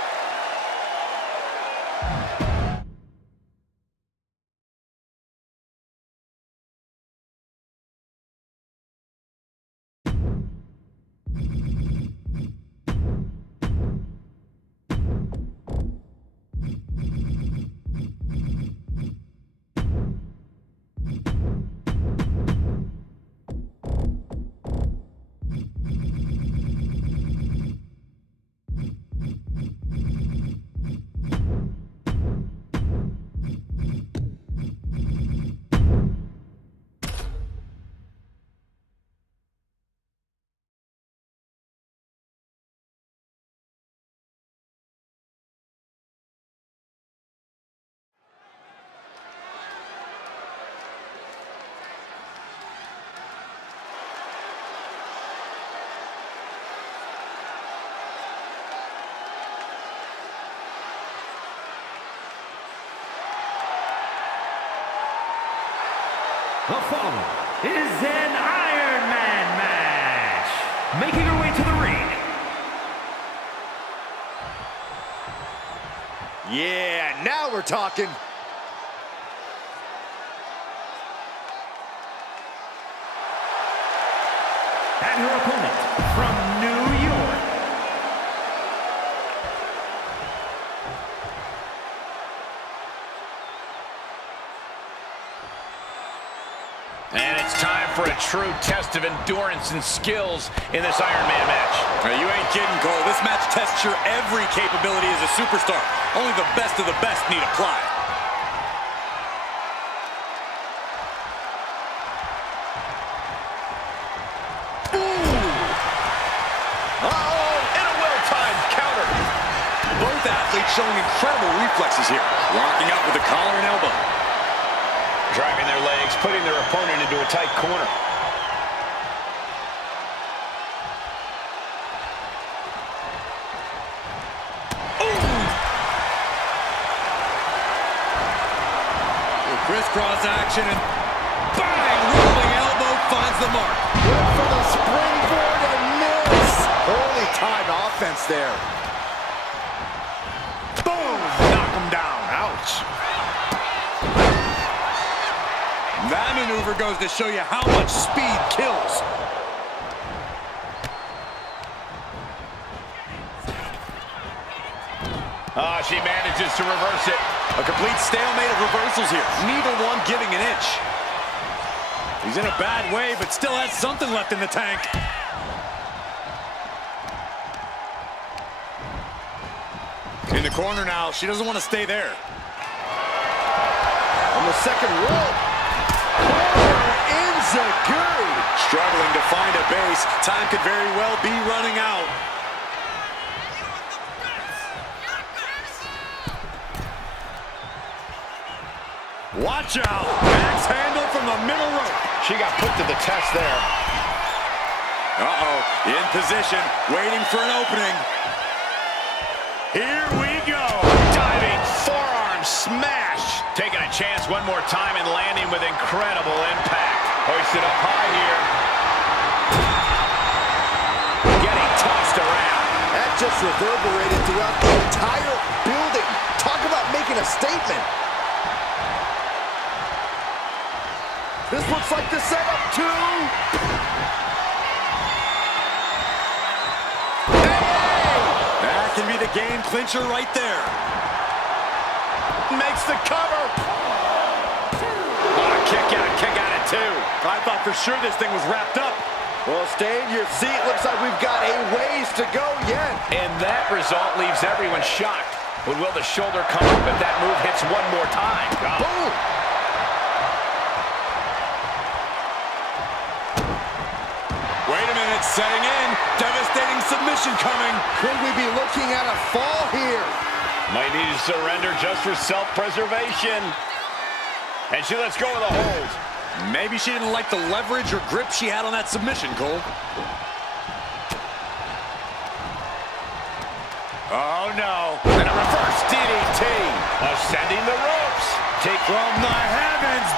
The following is an Iron Man match. Making her way to the ring. Yeah, now we're talking. And her opponent from New York. And it's time for a true test of endurance and skills in this Iron Man match. Now, you ain't kidding, Cole. This match tests your every capability as a superstar. Only the best of the best need apply. Uh-oh, and a well-timed counter. Both athletes showing incredible reflexes here. Locking out with a collar and elbow. Driving their legs, putting their opponent into a tight corner. Crisscross action and bang! Rolling elbow finds the mark. Went for the springboard and miss. Holy time offense there. Boom! Knock him down. Ouch. That maneuver goes to show you how much speed kills. She manages to reverse it. A complete stalemate of reversals here. Neither one giving an inch. He's in a bad way, but still has something left in the tank. In the corner now. She doesn't want to stay there. On the second rope. Enziguri. Struggling to find a base. Time could very well be running out. Watch out! Axe handle from the middle rope. She got put to the test there. Uh-oh, in position, waiting for an opening. Here we go. Diving forearm smash. Taking a chance one more time and landing with incredible impact. Hoisted up high here. Getting tossed around. That just reverberated throughout the entire building. Talk about making a statement. This looks like the setup too. That can be the game clincher right there. Makes the cover. Oh, kick out it too. I thought for sure this thing was wrapped up. Well, stay in your seat. Looks like we've got a ways to go yet. And that result leaves everyone shocked. But will the shoulder come up if that move hits one more time? Oh. Boom. Wait a minute, setting in. Devastating submission coming. Could we be looking at a fall here? Might need to surrender just for self-preservation. And she lets go of the hold. Maybe she didn't like the leverage or grip she had on that submission, Cole. Oh, no. And a reverse DDT. Ascending the ropes. Take from the heavens.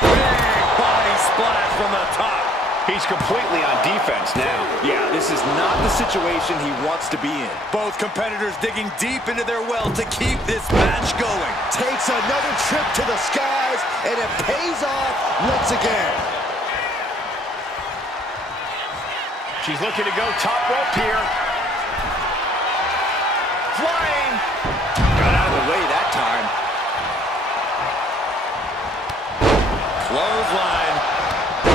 Big body splash from the top. He's completely on defense now. Yeah, this is not the situation he wants to be in. Both competitors digging deep into their well to keep this match going. Takes another trip to the skies, and it pays off once again. She's looking to go top rope here. Flying. Got out of the way that time. Clothesline.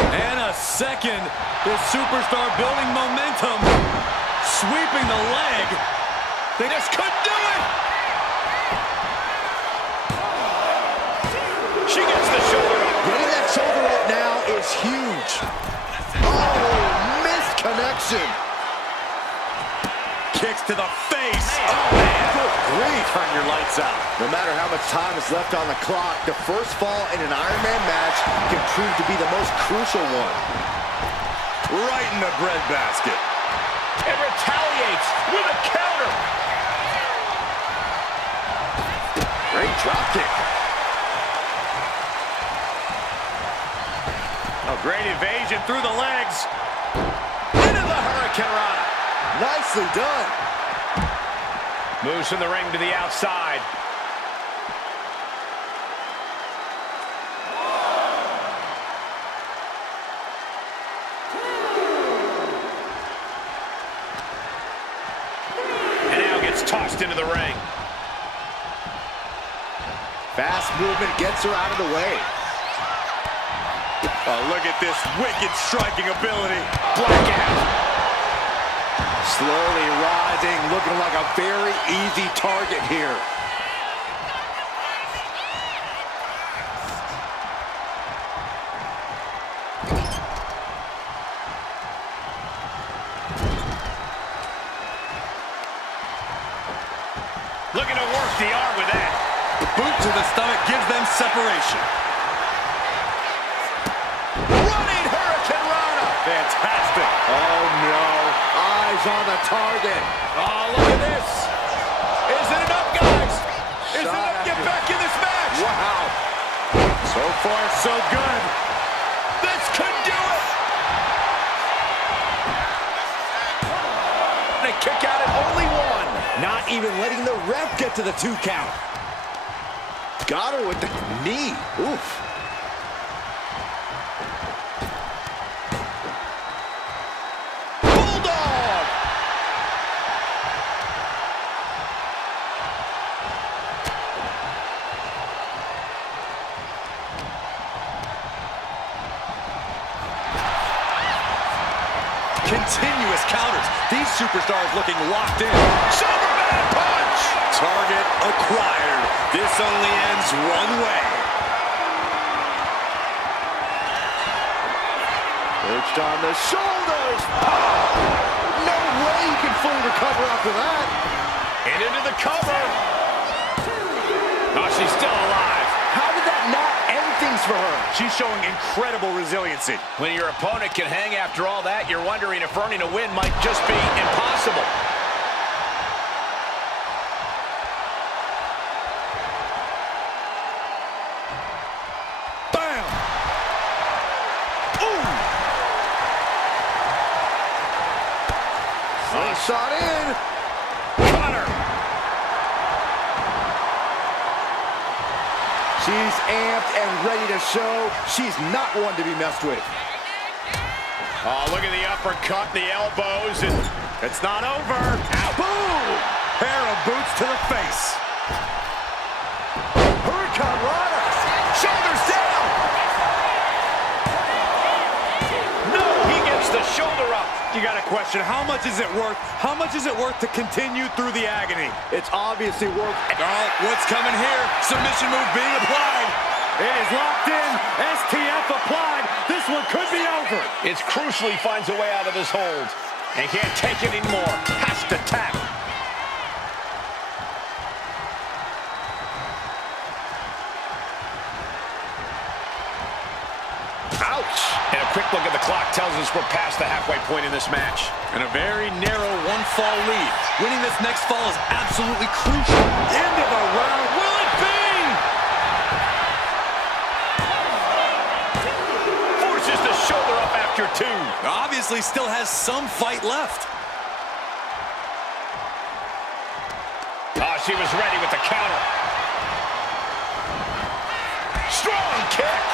And a second. This superstar building momentum. Sweeping the leg. They just couldn't do it. She gets the shoulder up. Getting that shoulder up now is huge. Oh, missed connection. Kicks to the face. Oh, man. Good grief. Turn your lights out. No matter how much time is left on the clock, the first fall in an Iron Man match can prove to be the most crucial one. Right in the breadbasket. And retaliates with a counter. Great drop kick. A great evasion through the legs. Into the Hurricane Rana. Nicely done. Moves from the ring to the outside. And now gets tossed into the ring. Fast movement gets her out of the way. Oh, look at this wicked striking ability. Blackout. Slowly rising, looking like a very easy target here. Looking to work the arm with that. boot to the stomach gives them separation. Running Hurricane Rana. Fantastic. Oh, no. Eyes on the target. Oh, look at this. Is it enough, guys? Is it Shot enough to get after- back in this match? Wow. So far, so good. This could do it. They kick out at only one. Not even letting the ref get to the 2 count. Got her with the knee. Oof. Bulldog. Continuous counters. These superstars looking locked in. Superman punch. Target acquired. This only ends one way. Perched on the shoulders. No way you can fully recover after that. And into the cover. Oh, she's still alive. How did that not end things for her? She's showing incredible resiliency. When your opponent can hang after all that, you're wondering if earning a win might just be impossible. Bam! Ooh! Slingshot in. Connor. She's amped and ready to show she's not one to be messed with. Oh, look at the uppercut, the elbows, and it's not over. Ow. Boom! Pair of boots to the face. Hurricane Rana. Shoulders down. No, he gets the shoulder up. You got a question. How much is it worth? How much is it worth to continue through the agony? It's obviously worth. Oh, what's coming here? Submission move being applied. It is locked in. STF applied. This one could be over. It's crucial he finds a way out of this hold. And can't take it anymore. Has to tap. Ouch! And a quick look at the clock tells us we're past the halfway point in this match. And a very narrow one-fall lead. Winning this next fall is absolutely crucial. End of the round. Will it be? Forces the shoulder up after two. Obviously still has some fight left. Oh, she was ready with the counter. Strong kick.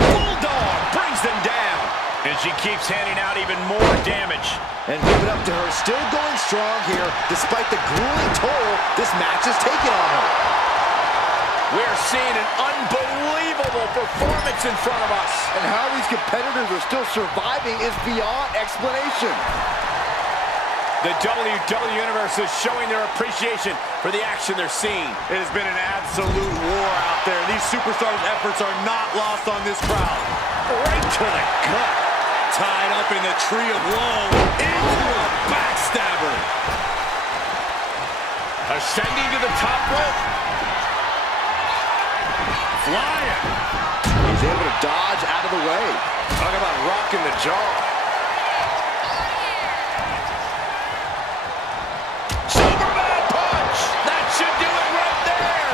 Bulldog brings them down. And she keeps handing out even more damage. And give it up to her, still going strong here, despite the grueling toll this match has taken on her. We're seeing an unbelievable performance in front of us. And how these competitors are still surviving is beyond explanation. The WWE Universe is showing their appreciation for the action they're seeing. It has been an absolute war out there. These superstars' efforts are not lost on this crowd. Right to the gut. Tied up in the tree of woe into a backstabber. Ascending to the top rope. Flying. He's able to dodge out of the way. Talk about rocking the jaw. Superman punch! That should do it right there!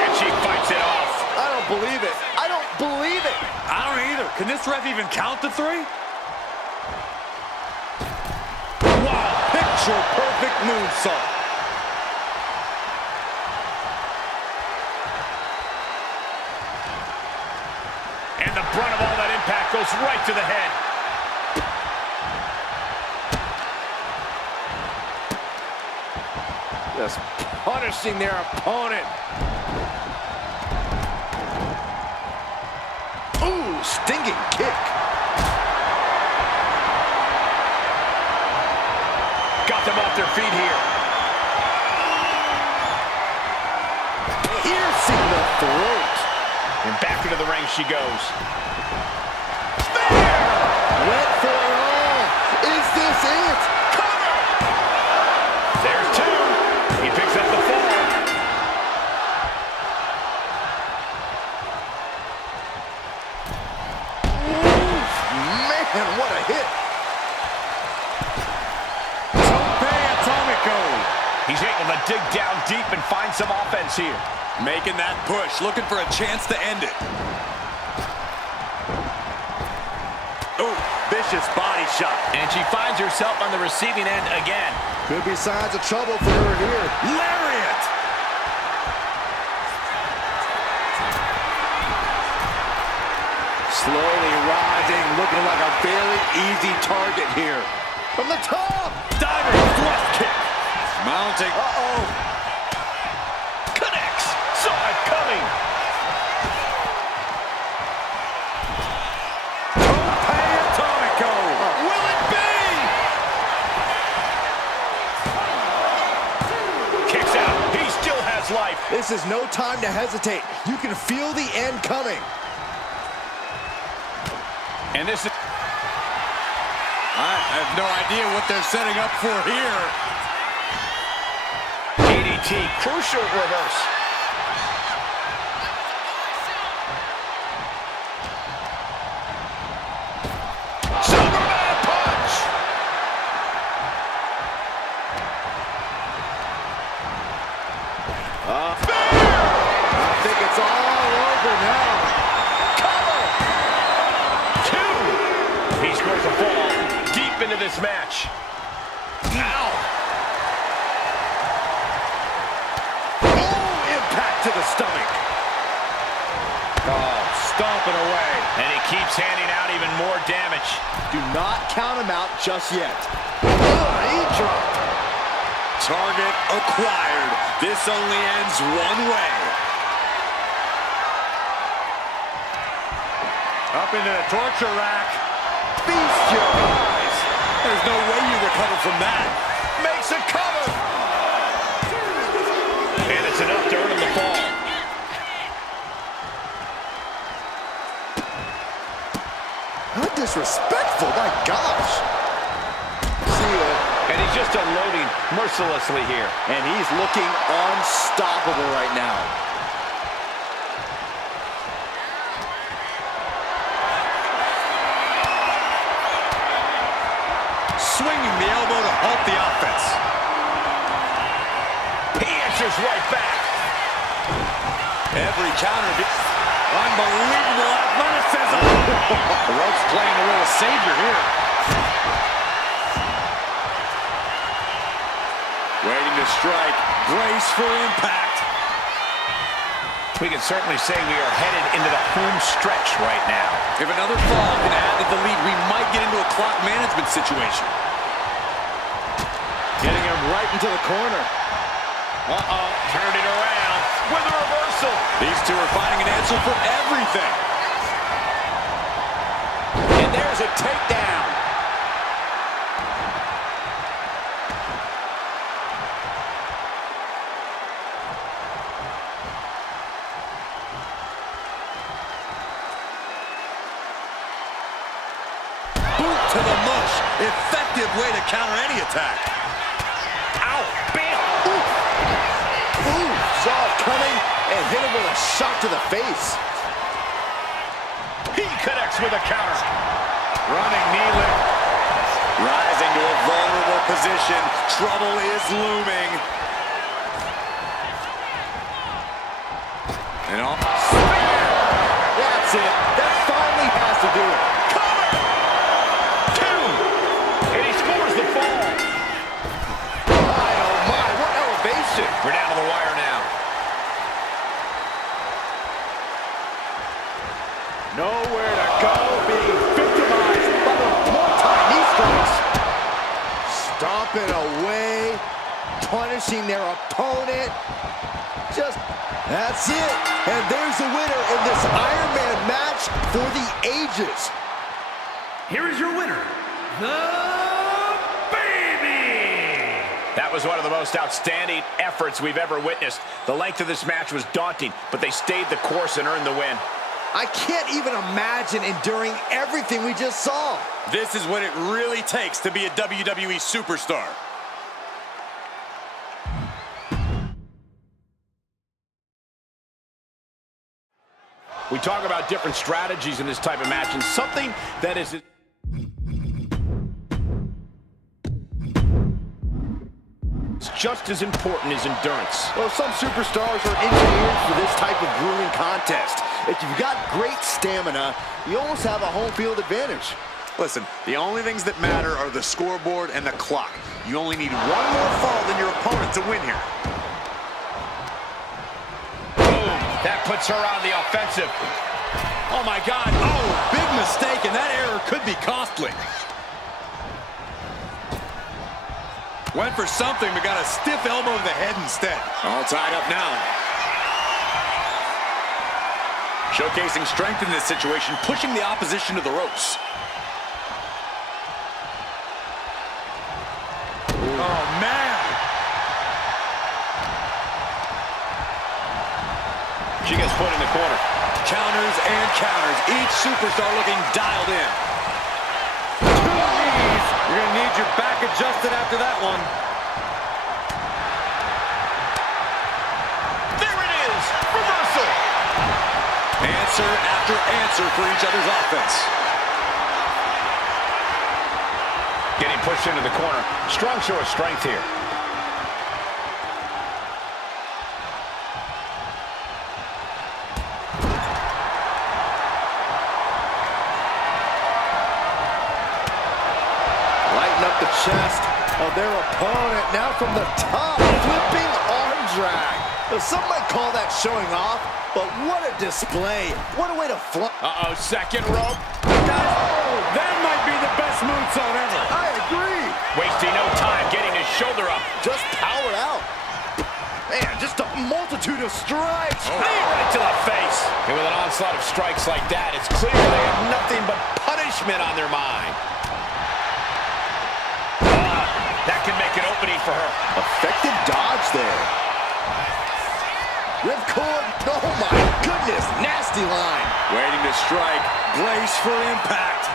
And she fights it off. I don't believe it. I don't believe it. I don't either. Can this ref even count to three? Wow, picture perfect moonsault. And the brunt of all that impact goes right to the head. Just punishing their opponent. Ooh, stinging kick. Got them off their feet here. Piercing the throat. And back into the ring she goes. Went for it all. Is this it? Cover! He's able to dig down deep and find some offense here. Making that push, looking for a chance to end it. Oh, vicious body shot. And she finds herself on the receiving end again. Could be signs of trouble for her here. Lariat! Slowly rising, looking like a very easy target here. From the top! Diving left kick. Mounting. Uh-oh. Connects. Saw it coming. Atomico. Will it be? Kicks out. He still has life. This is no time to hesitate. You can feel the end coming. And this is... I have no idea what they're setting up for here. DDT, crucial reverse. Superman punch. I think it's all over now. He scores a ball deep into this match. Ow! Oh, impact to the stomach. Oh, stomping away. And he keeps handing out even more damage. Do not count him out just yet. He dropped. Target acquired. This only ends one way. Up into the torture rack. Feast your eyes. There's no way you recover from that. Makes a cover. And it's enough to earn him the fall. How disrespectful, my gosh. See ya. And he's just unloading mercilessly here. And he's looking unstoppable right now. Swinging the elbow to halt the offense. He answers right back. Every counter. Unbelievable athleticism. The rope's playing a little savior here. Waiting to strike. Brace for impact. We can certainly say we are headed into the home stretch right now. If another fall can add to the lead, we might get into a clock management situation. Getting him right into the corner. Uh-oh, turned it around with a reversal. These two are finding an answer for everything. And there's a takedown. Boot to the mush. Effective way to counter any attack. Ow, bam. Ooh, saw it coming and hit him with a shot to the face. He connects with a counter. Running knee lift. Rising to a vulnerable position. Trouble is looming. And all. That's it. That finally has to do it. And he scores the fall. My, oh my, what elevation. We're down to the wire now. Nowhere to go, being victimized by the multi-knee strikes. Stomping away, punishing their opponent. That's it. And there's the winner in this Iron Man match for the ages. Here is your winner, the Baby! That was one of the most outstanding efforts we've ever witnessed. The length of this match was daunting, but they stayed the course and earned the win. I can't even imagine enduring everything we just saw. This is what it really takes to be a WWE superstar. We talk about different strategies in this type of match, and something that is... just as important as endurance. Well, some superstars are engineered for this type of grueling contest. If you've got great stamina, you almost have a home field advantage. Listen, the only things that matter are the scoreboard and the clock. You only need one more fall than your opponent to win here. Boom! That puts her on the offensive. Oh my God, oh, big mistake, and that error could be costly. Went for something, but got a stiff elbow to the head instead. All tied up now. Showcasing strength in this situation, pushing the opposition to the ropes. Oh, man. She gets put in the corner. Counters and counters. Each superstar looking dialed in. You're going to need your back adjusted after that one. There it is! Reversal! Answer after answer for each other's offense. Getting pushed into the corner. Strong show of strength here. Chest of their opponent. Now from the top, flipping arm drag. Now, some might call that showing off, but what a display. What a way to flip. Uh-oh, second rope. That might be the best moonsault ever. I agree. Wasting no time getting his shoulder up. Just powered out. Man, just a multitude of strikes. Knee right to the face. And with an onslaught of strikes like that, it's clear they have nothing but punishment on their mind. That can make an opening for her. Effective dodge there. Ripcord. Oh my goodness. Nasty line. Waiting to strike. Brace for impact.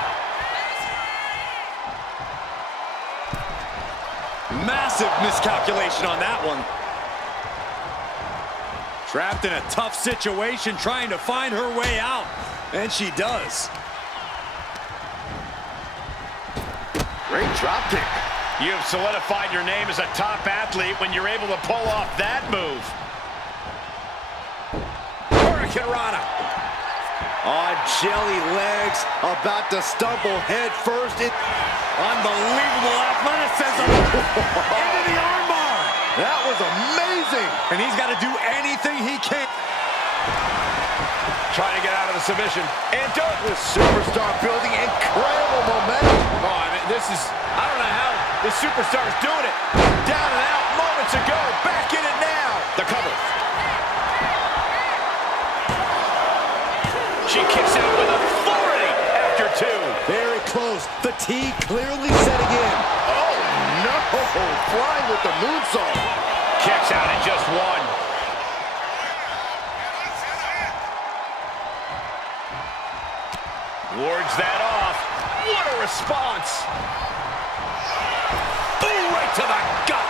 Massive miscalculation on that one. Trapped in a tough situation, trying to find her way out. And she does. Great drop kick. You have solidified your name as a top athlete when you're able to pull off that move. Hurricane Rana. On jelly legs, about to stumble head first. Unbelievable athleticism. Into the armbar. That was amazing. And he's got to do anything he can. Trying to get out of the submission. And do it. This superstar building incredible momentum. Oh, I mean, this is, I don't know how this superstar's doing it. Down and out moments ago. Back in it now. The cover. She kicks out with authority after two. Very close. Fatigue clearly setting in. Oh, no. Flying with the moonsault. Kicks out in just one. Wards that off. What a response. Ooh, right to the gut.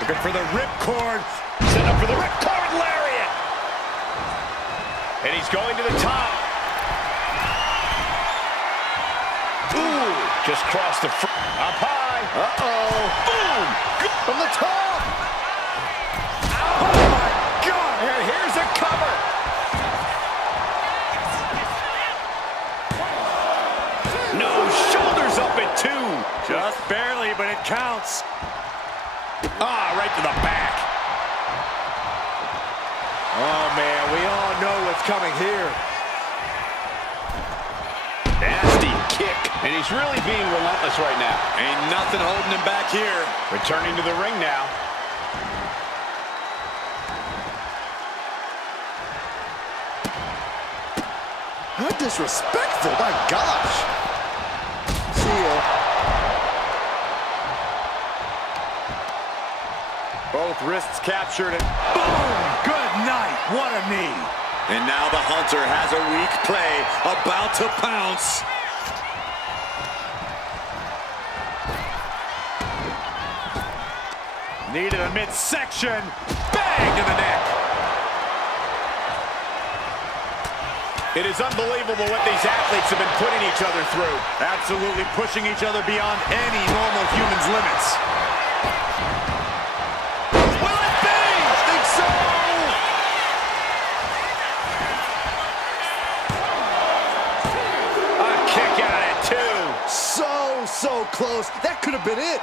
Looking for the ripcord. Set up for the ripcord lariat. And he's going to the top. Ooh, just crossed the front. Up high. Uh-oh. Boom. From the top. Oh, my God. And here's a cover. No, shoulders up at two. Just barely, but it counts. Ah, right to the back. Oh, man, we all know what's coming here. Nasty kick. And he's really being relentless right now. Ain't nothing holding him back here. Returning to the ring now. How disrespectful, my gosh. See ya. Both wrists captured and boom! Good night. What a knee. And now the Hunter has a weak play, about to pounce. Needed a midsection. Bang to the neck. It is unbelievable what these athletes have been putting each other through. Absolutely pushing each other beyond any normal human's limits. arguments. Will it be? I think so. A kick out at 2. So close. That could have been it.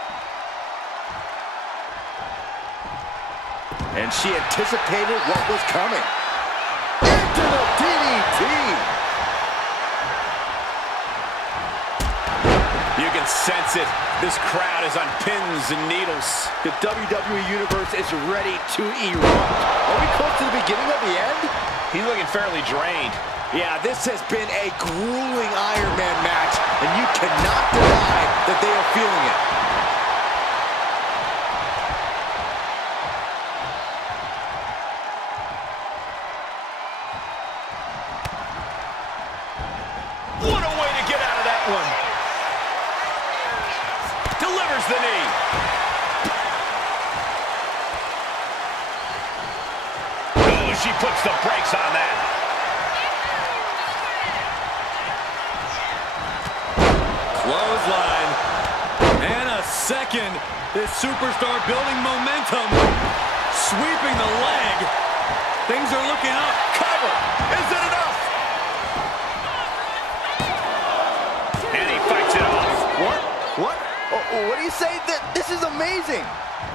And she anticipated what was coming. Into the DDT. You can sense it. This crowd is on pins and needles. The WWE Universe is ready to erupt. Are we close to the beginning of the end? He's looking fairly drained. Yeah, this has been a grueling Iron Man match, and you cannot deny that they are feeling it. What a way to get out of that one. Delivers the knee. Oh, she puts the brakes on that. Clothesline. And a second. This superstar building momentum. Sweeping the leg. Things are looking up. Cover. Is it enough? And he fights it off. What? Oh, what do you say? This is amazing.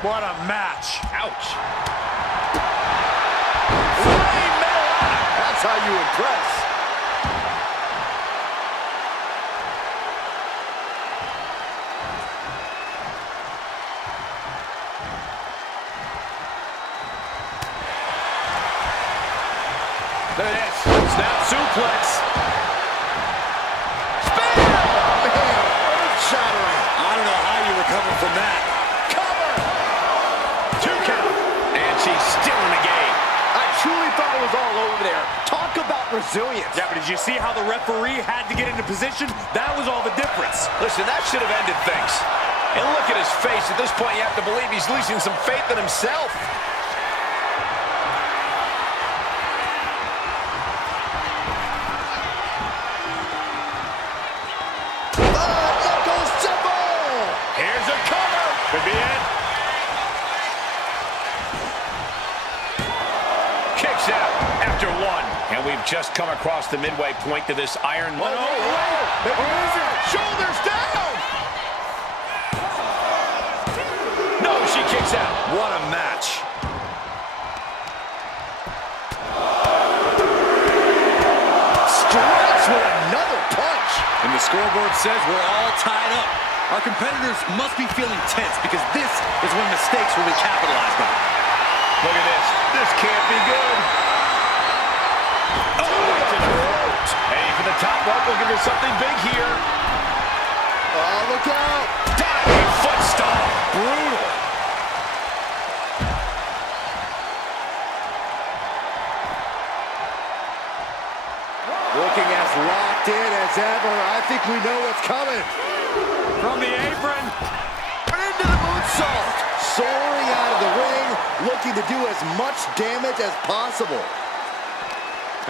What a match. Ouch. That's how you impress. Look at this. Snap suplex. Spear! Man, earth-shattering. I don't know how you recover from that. Cover! 2 count. And she's still in the game. I truly thought it was all over there. Talk about resilience. Yeah, but did you see how the referee had to get into position? That was all the difference. Listen, that should have ended things. And look at his face. At this point, you have to believe he's losing some faith in himself. Here's a cover. Could be it. Kicks out after 1. And we've just come across the midway point to this Iron Man. Shoulders down! No, she kicks out. What a match. Strikes with another punch. And the scoreboard says we're all tied up. Our competitors must be feeling tense because this is when mistakes will be capitalized on. Look at this. This can't be good. Oh, right to the throat. Heading for the top rope, looking for something big here. Oh, look out. Diving foot stomp. Brutal. Looking as locked in as ever. I think we know what's coming. From the apron. And into the moonsault. Soaring out of the ring, looking to do as much damage as possible.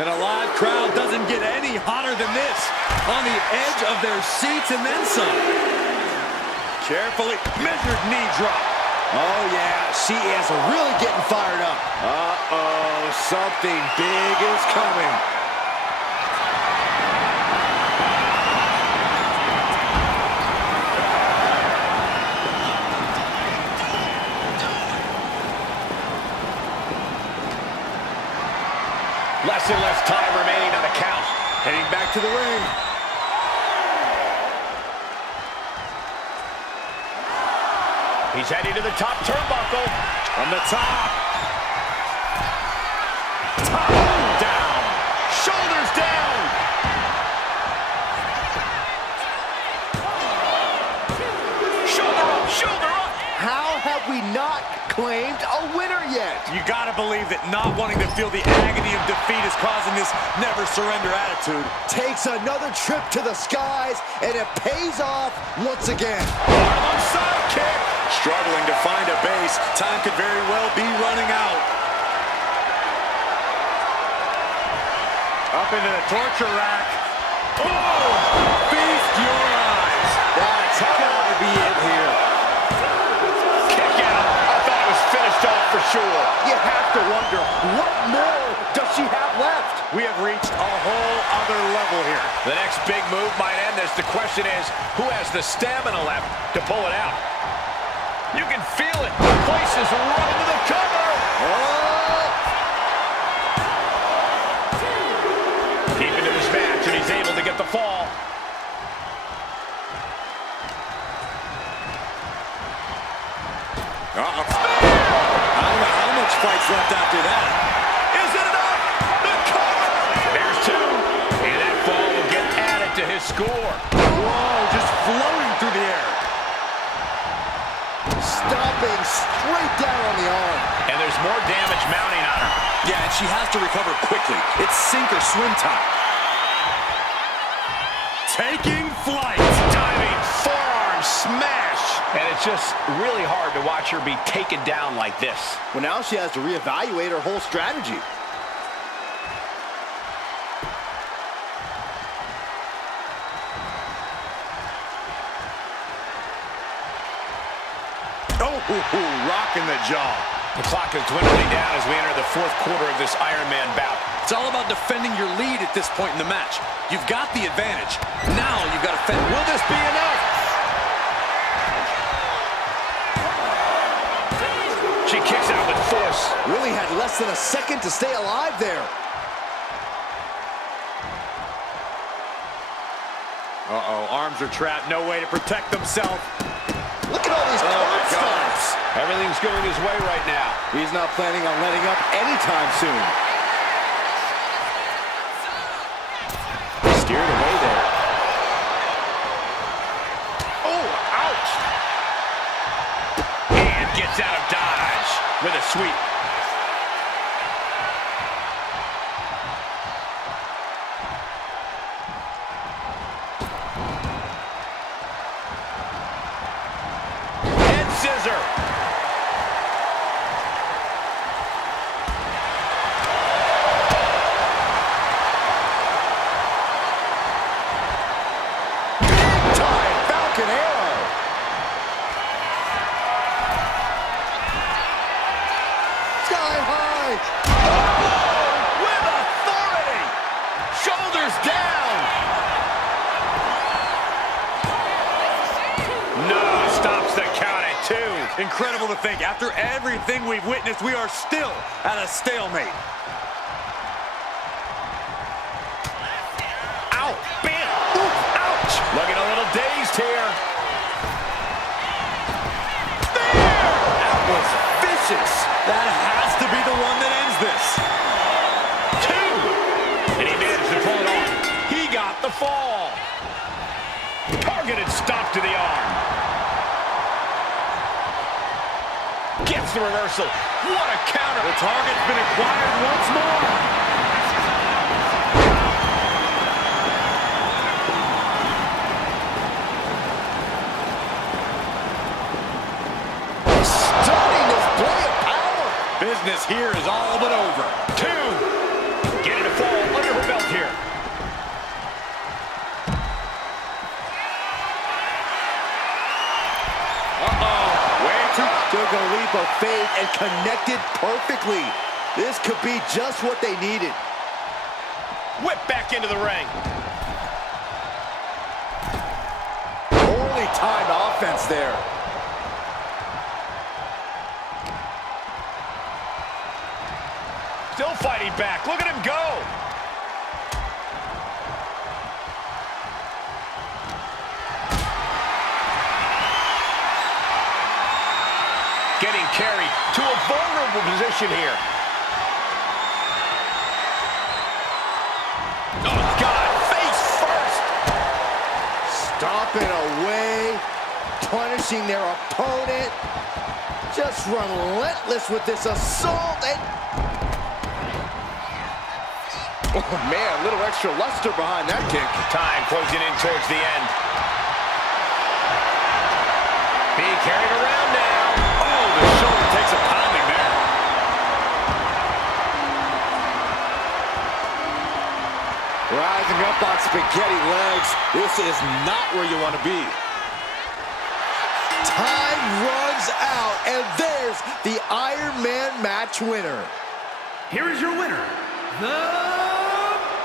And a live crowd doesn't get any hotter than this. On the edge of their seats and then some. Carefully measured knee drop. Oh, yeah, she is really getting fired up. Uh-oh, something big is coming. Less and less time remaining on the count. Heading back to the ring. He's heading to the top turnbuckle. From the top. Top down. Shoulders down. Shoulder up, shoulder up. How have we not claimed a winner yet? You gotta believe that not wanting to feel the agony of defeat is causing this never surrender attitude. Takes another trip to the skies, and it pays off once again. Harlem sidekick. Struggling to find a base. Time could very well be running out. Up into the torture rack. Oh! Feast your eyes. That's gotta be it here. sure. You have to wonder, what more does she have left? We have reached a whole other level here. The next big move might end this. The question is, who has the stamina left to pull it out? You can feel it. The place is running to the cover. Deep into this match, and he's able to get the fall. I don't know how much fight's left after that. Is it enough? The cover! There's two. And that fall will get added to his score. Whoa, just floating through the air. Stomping straight down on the arm. And there's more damage mounting on her. Yeah, and she has to recover quickly. It's sink or swim time. Taking flight. Diving forearm smash. And it's just really hard to watch her be taken down like this. Well, now she has to reevaluate her whole strategy. Rocking the jaw. The clock is dwindling down as we enter the fourth quarter of this Iron Man bout. It's all about defending your lead at this point in the match. You've got the advantage. Now you've got to defend. Will this be enough? She kicks out with force. Really had less than a second to stay alive there. Arms are trapped. No way to protect themselves. Look at all these curb stomps. Everything's going his way right now. He's not planning on letting up anytime soon. Steered away there. Oh, ouch. And gets out of dodge with a sweep. Head scissor. Time Falcon Arrow. Sky high. With authority. Shoulders down. No, stops the count at two. Incredible to think. After everything we've witnessed, we are still at a stalemate. Ow, bam, ooh, ouch. Looking a little dazed here. That was vicious. That has to be the one that ends this. Two. And he managed to pull it off. He got the fall. Targeted stop to the arm. Gets the reversal. What a counter. The target's been acquired once more. Stunning display of power. Business here is all but over. Two. Getting a fall under her belt here. Took a leap of faith and connected perfectly. This could be just what they needed. Whip back into the ring. Poorly timed offense there. Still fighting back. Look at him go. Getting carried to a vulnerable position here. Oh, God, face first. Stomping away, punishing their opponent. Just relentless with this assault. And oh, man, a little extra luster behind that kick. Time closing in towards the end. Being carried around now. Oh, the shoulder takes a pounding there. Rising up on spaghetti legs. This is not where you want to be. Time runs out, and there's the Iron Man match winner. Here is your winner, the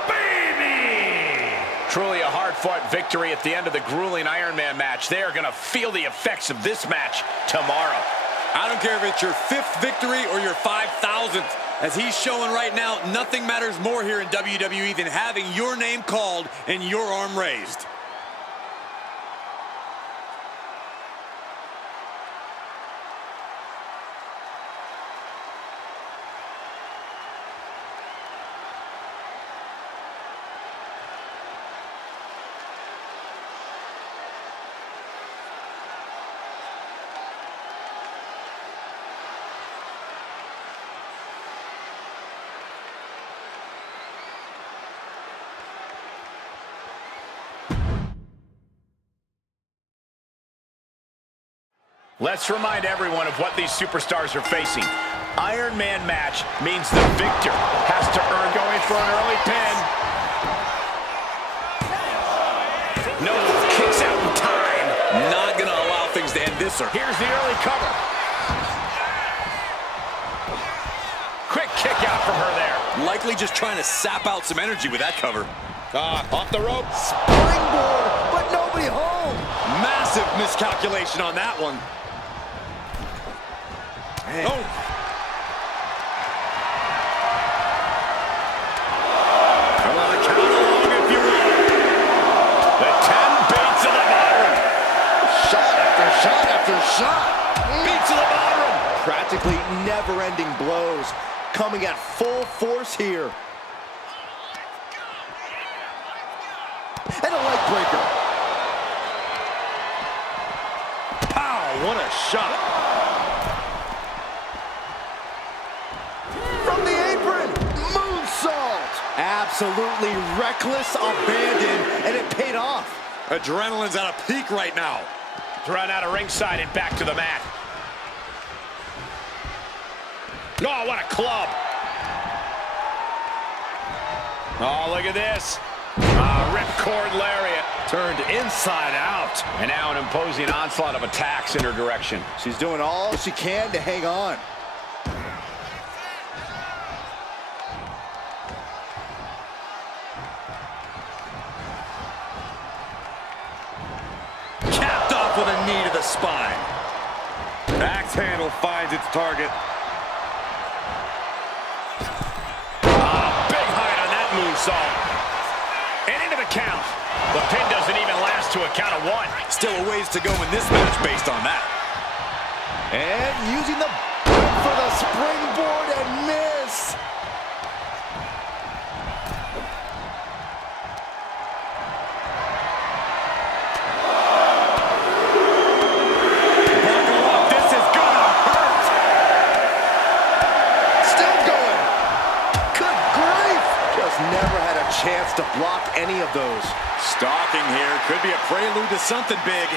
Baby! Truly a hard-fought victory at the end of the grueling Iron Man match. They are going to feel the effects of this match tomorrow. I don't care if it's your 5th victory or your 5,000th. As he's showing right now, nothing matters more here in WWE than having your name called and your arm raised. Let's remind everyone of what these superstars are facing. Iron Man match means the victor has to earn going for an early pin. No, kicks out in time. Not gonna allow things to end this, sir. Here's the early cover. Quick kick out from her there. Likely just trying to sap out some energy with that cover. Off the rope. Springboard, but nobody home. Massive miscalculation on that one. Man. Oh. Come on, count along if you want. The 10 beats of the bottom. Shot after shot after shot. Beats of the bottom. Practically never-ending blows coming at full force here. And a leg breaker. Pow, what a shot. From the apron, moonsault. Absolutely reckless abandon, and it paid off. Adrenaline's at a peak right now. Thrown out of ringside and back to the mat. Oh, what a club. Oh, look at this. Ripcord lariat. Turned inside out. And now an imposing onslaught of attacks in her direction. She's doing all she can to hang on. Capped off with a knee to the spine. Axe handle finds its target. Big height on that moonsault. And into the count. The pin doesn't even last to a count of 1. Still a ways to go in this match based on that. And using the whip for the springboard and miss. Buckle up, this is gonna hurt. Still going. Good grief. Just never had a chance to block any of those. Stalking here could be a prelude to something big.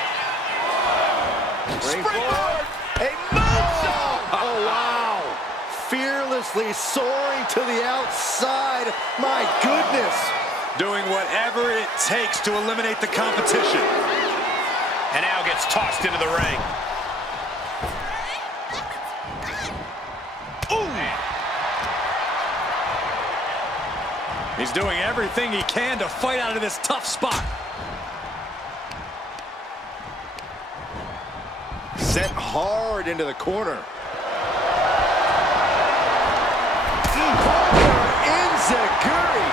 Springboard. A moonsault. Oh, wow. Fearlessly soaring to the outside. My goodness. Doing whatever it takes to eliminate the competition. And now gets tossed into the ring. He's doing everything he can to fight out of this tough spot. Sent hard into the corner. Enziguri.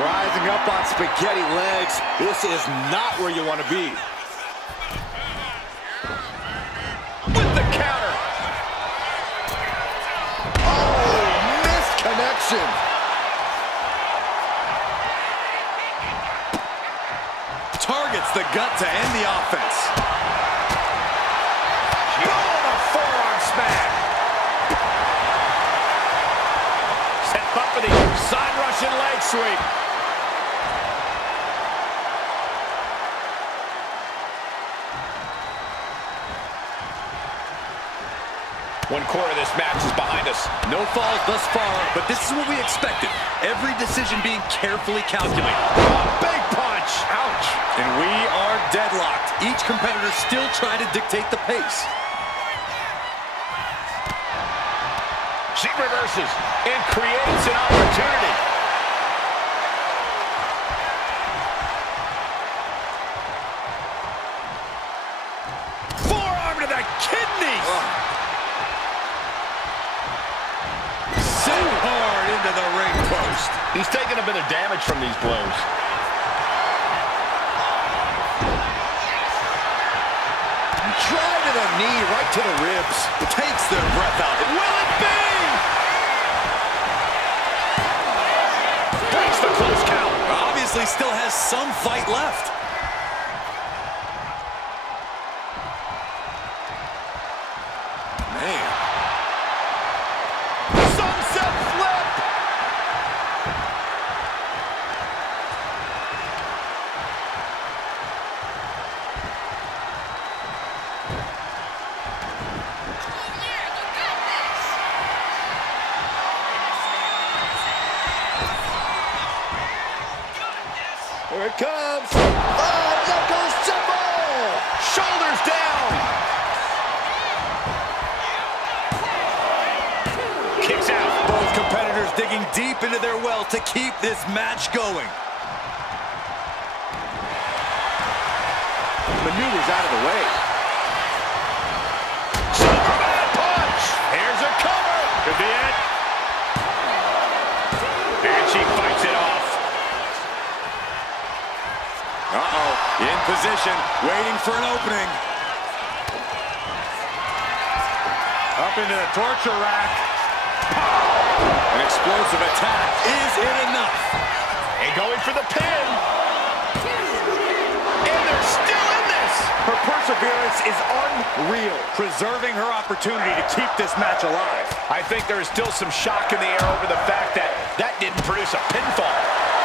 Rising up on spaghetti legs. This is not where you want to be. With the counter. Oh, missed connection. Targets the gut to end the offense. Oh, a forearm smack. Set up for the side Russian leg sweep. One quarter of this match is behind us. No falls thus far, but this is what we expected. Every decision being carefully calculated. Big punch. punch. Ouch. And we are deadlocked. Each competitor still trying to dictate the pace. She reverses and creates an opportunity. Forearm to the kidneys. So hard into the ring post. He's taking a bit of damage from these blows. Driving a knee right to the ribs. Takes their breath out. Will it be? Breaks the close count. Obviously still has some fight left. Man. Sunset flip. Here it comes. Oh, knuckles jumble. Shoulders down. Kicks out. Both competitors digging deep into their well to keep this match going. Maneuvers out of the way. Superman punch. Here's a cover. Could be it. And she fights it off. Uh-oh. In position, waiting for an opening. Up into the torture rack. An explosive attack. Is it enough? And going for the pin. And they're still in this. Her perseverance is unreal, preserving her opportunity to keep this match alive. I think there is still some shock in the air over the fact that that didn't produce a pinfall.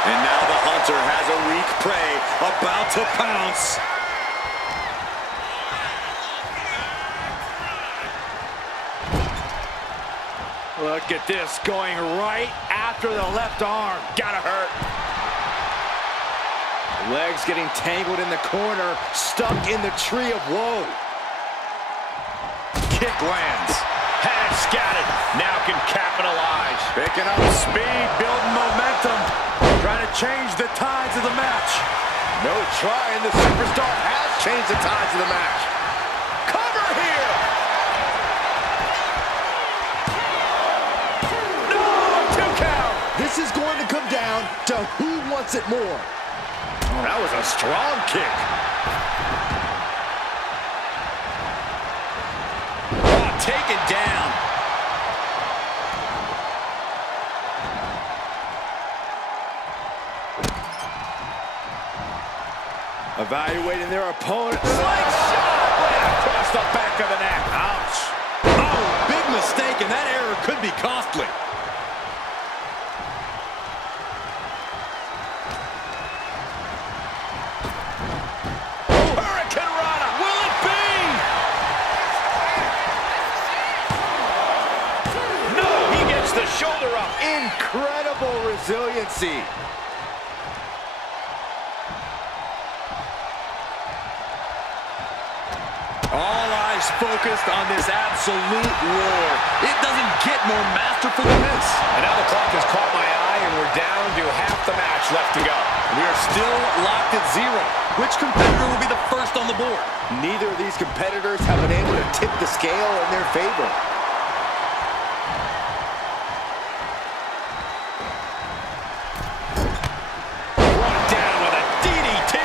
And now the hunter has a weak prey about to pounce. Look at this, going right after the left arm. Gotta hurt. Legs getting tangled in the corner, stuck in the tree of woe. Kick lands. Had it scattered. Now can capitalize. Picking up speed, building momentum. Trying to change the tides of the match. No trying, the superstar has changed the tides of the match. Cover here. No, 2 count. This is going to come down to who wants it more. Oh, that was a strong kick. Oh, taken down. Evaluating their opponent. Slingshot right across the back of the neck. Ouch. Oh, big mistake, and that error could be costly. Hurricane Rana. Will it be? No, he gets the shoulder up. Incredible resiliency. All eyes focused on this absolute war. It doesn't get more masterful than this. And now the clock has caught my eye, and we're down to half the match left to go. We are still locked at 0. Which competitor will be the first on the board? Neither of these competitors have been able to tip the scale in their favor. Brought down with a DDT.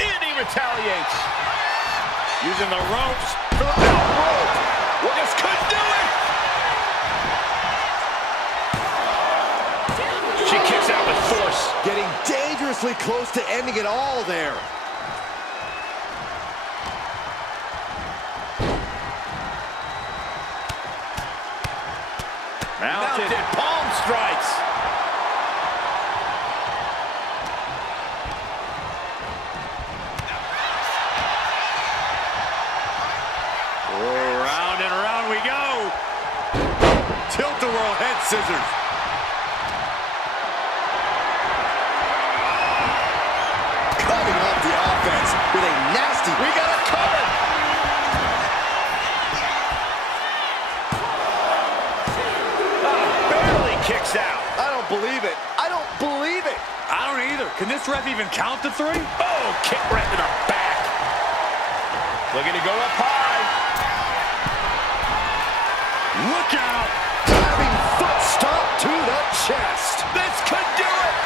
And he retaliates. Using the ropes for the belt rope. Well, just couldn't do it. She kicks out with force. Getting dangerously close to ending it all there. Mounted palm strikes. scissors. Cutting off the offense with a nasty. We got it covered. Barely kicks out. I don't believe it. I don't believe it. I don't either. Can this ref even count to 3? Oh, kick right to the back. Looking to go up high. Look out! Diving foot stomp to the chest. This could do it.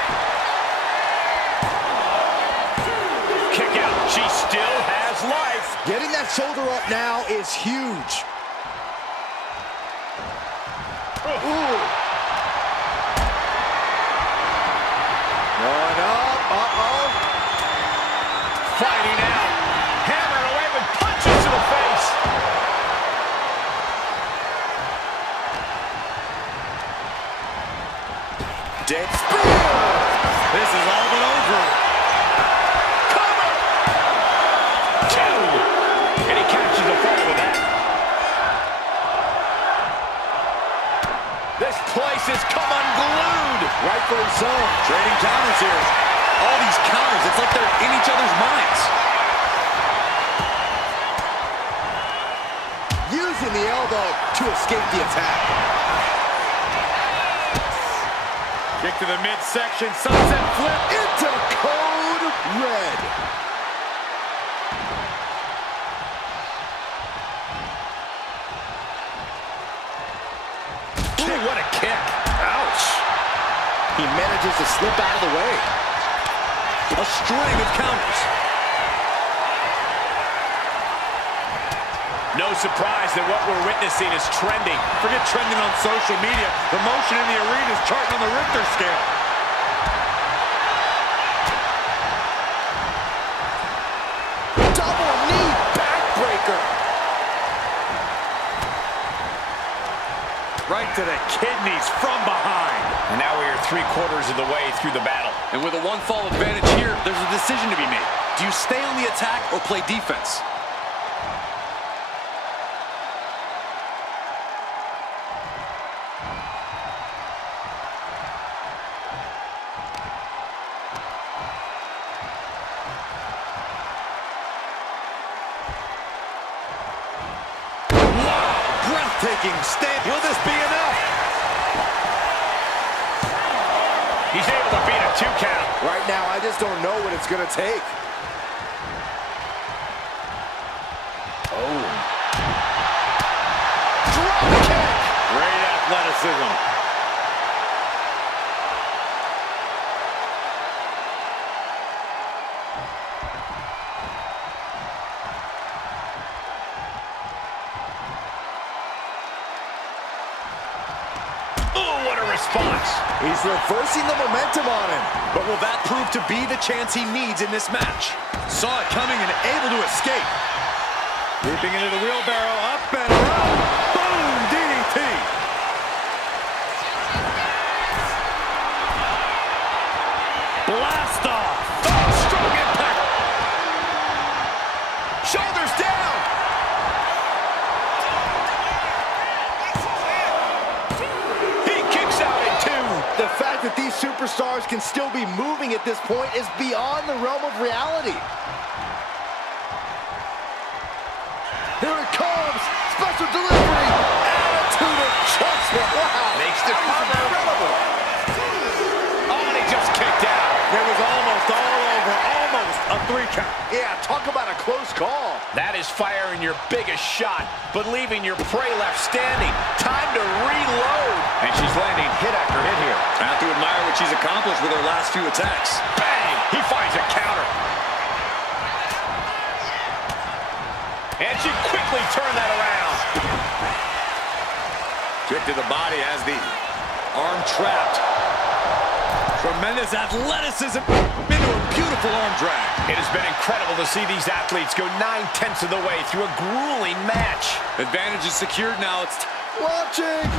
Kick out. She still has life. Getting that shoulder up now is huge. Ooh. Going up. Uh-oh. Fighting out. Hammered away with punches to the face. Dead spear. This is all but over. Cover. 2. And he catches the fall with that. This place has come unglued. Rightfully so. Trading counters here. All these counters, it's like they're in each other's minds. Using the elbow to escape the attack. Kick to the midsection, sunset flip. Into code red. Ooh, what a kick. Ouch. He manages to slip out of the way. A string of counters. No surprise that what we're witnessing is trending. Forget trending on social media. The motion in the arena is charting on the Richter scale. Double knee backbreaker. Right to the kidneys from behind. And now we are 3/4 of the way through the battle. And with a 1-fall advantage here, there's a decision to be made. Do you stay on the attack or play defense? Breathtaking stand. Will this be enough? He's able to beat a 2 count. Right now, I just don't know what it's going to take. Oh. Drop kick. Great athleticism. Oh, what a response. He's reversing the momentum on him. But will that prove to be the chance he needs in this match? Saw it coming and able to escape. Leaping into the wheelbarrow, up and around. Boom, DDT. Blast off. Oh, strong impact. Shoulders down. He kicks out at 2. The fact that these superstars can still be moving at this point is beyond the realm of reality. Here it comes. Special delivery. Attitude adjustment. Wow. Makes the That was cover. incredible. Oh, and he just kicked out. It was almost all over. Almost a 3 count. Yeah, talk about a close call. That is firing your biggest shot, but leaving your prey left standing. Time to reload. And she's landing hit after hit here. I have to admire what she's accomplished with her last few attacks. Bang! He finds a counter. And she quickly turned that around. Kick to the body as the arm trapped. Tremendous athleticism into a beautiful arm drag. It has been incredible to see these athletes go 9/10 of the way through a grueling match. Advantage is secured now. It's Launching.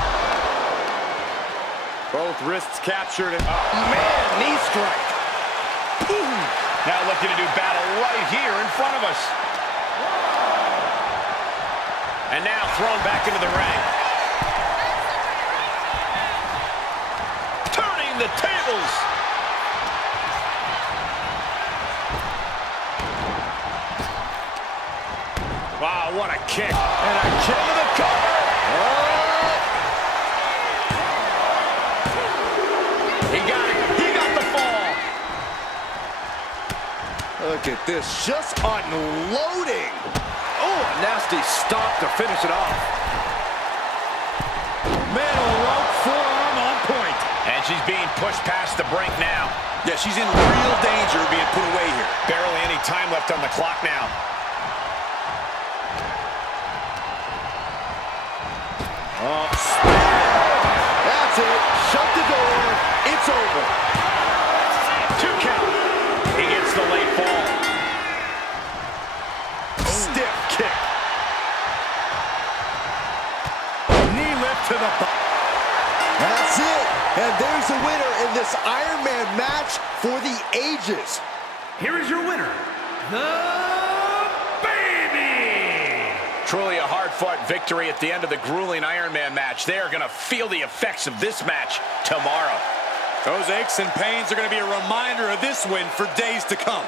both wrists captured. And Man, knee strike. Ooh. Now looking to do battle right here in front of us. And now thrown back into the ring. this, just unloading. Oh, a nasty stop to finish it off. Middle rope forearm on point. And she's being pushed past the brink now. Yeah, she's in real danger of being put away here. Barely any time left on the clock now. Oh, that's it. Shut the door. It's over. 2 count. He gets the late fall. Stiff kick. Knee lift to the butt. That's it. And there's the winner in this Iron Man match for the ages. Here is your winner, the Baby. Truly a hard-fought victory at the end of the grueling Iron Man match. They are going to feel the effects of this match tomorrow. Those aches and pains are going to be a reminder of this win for days to come.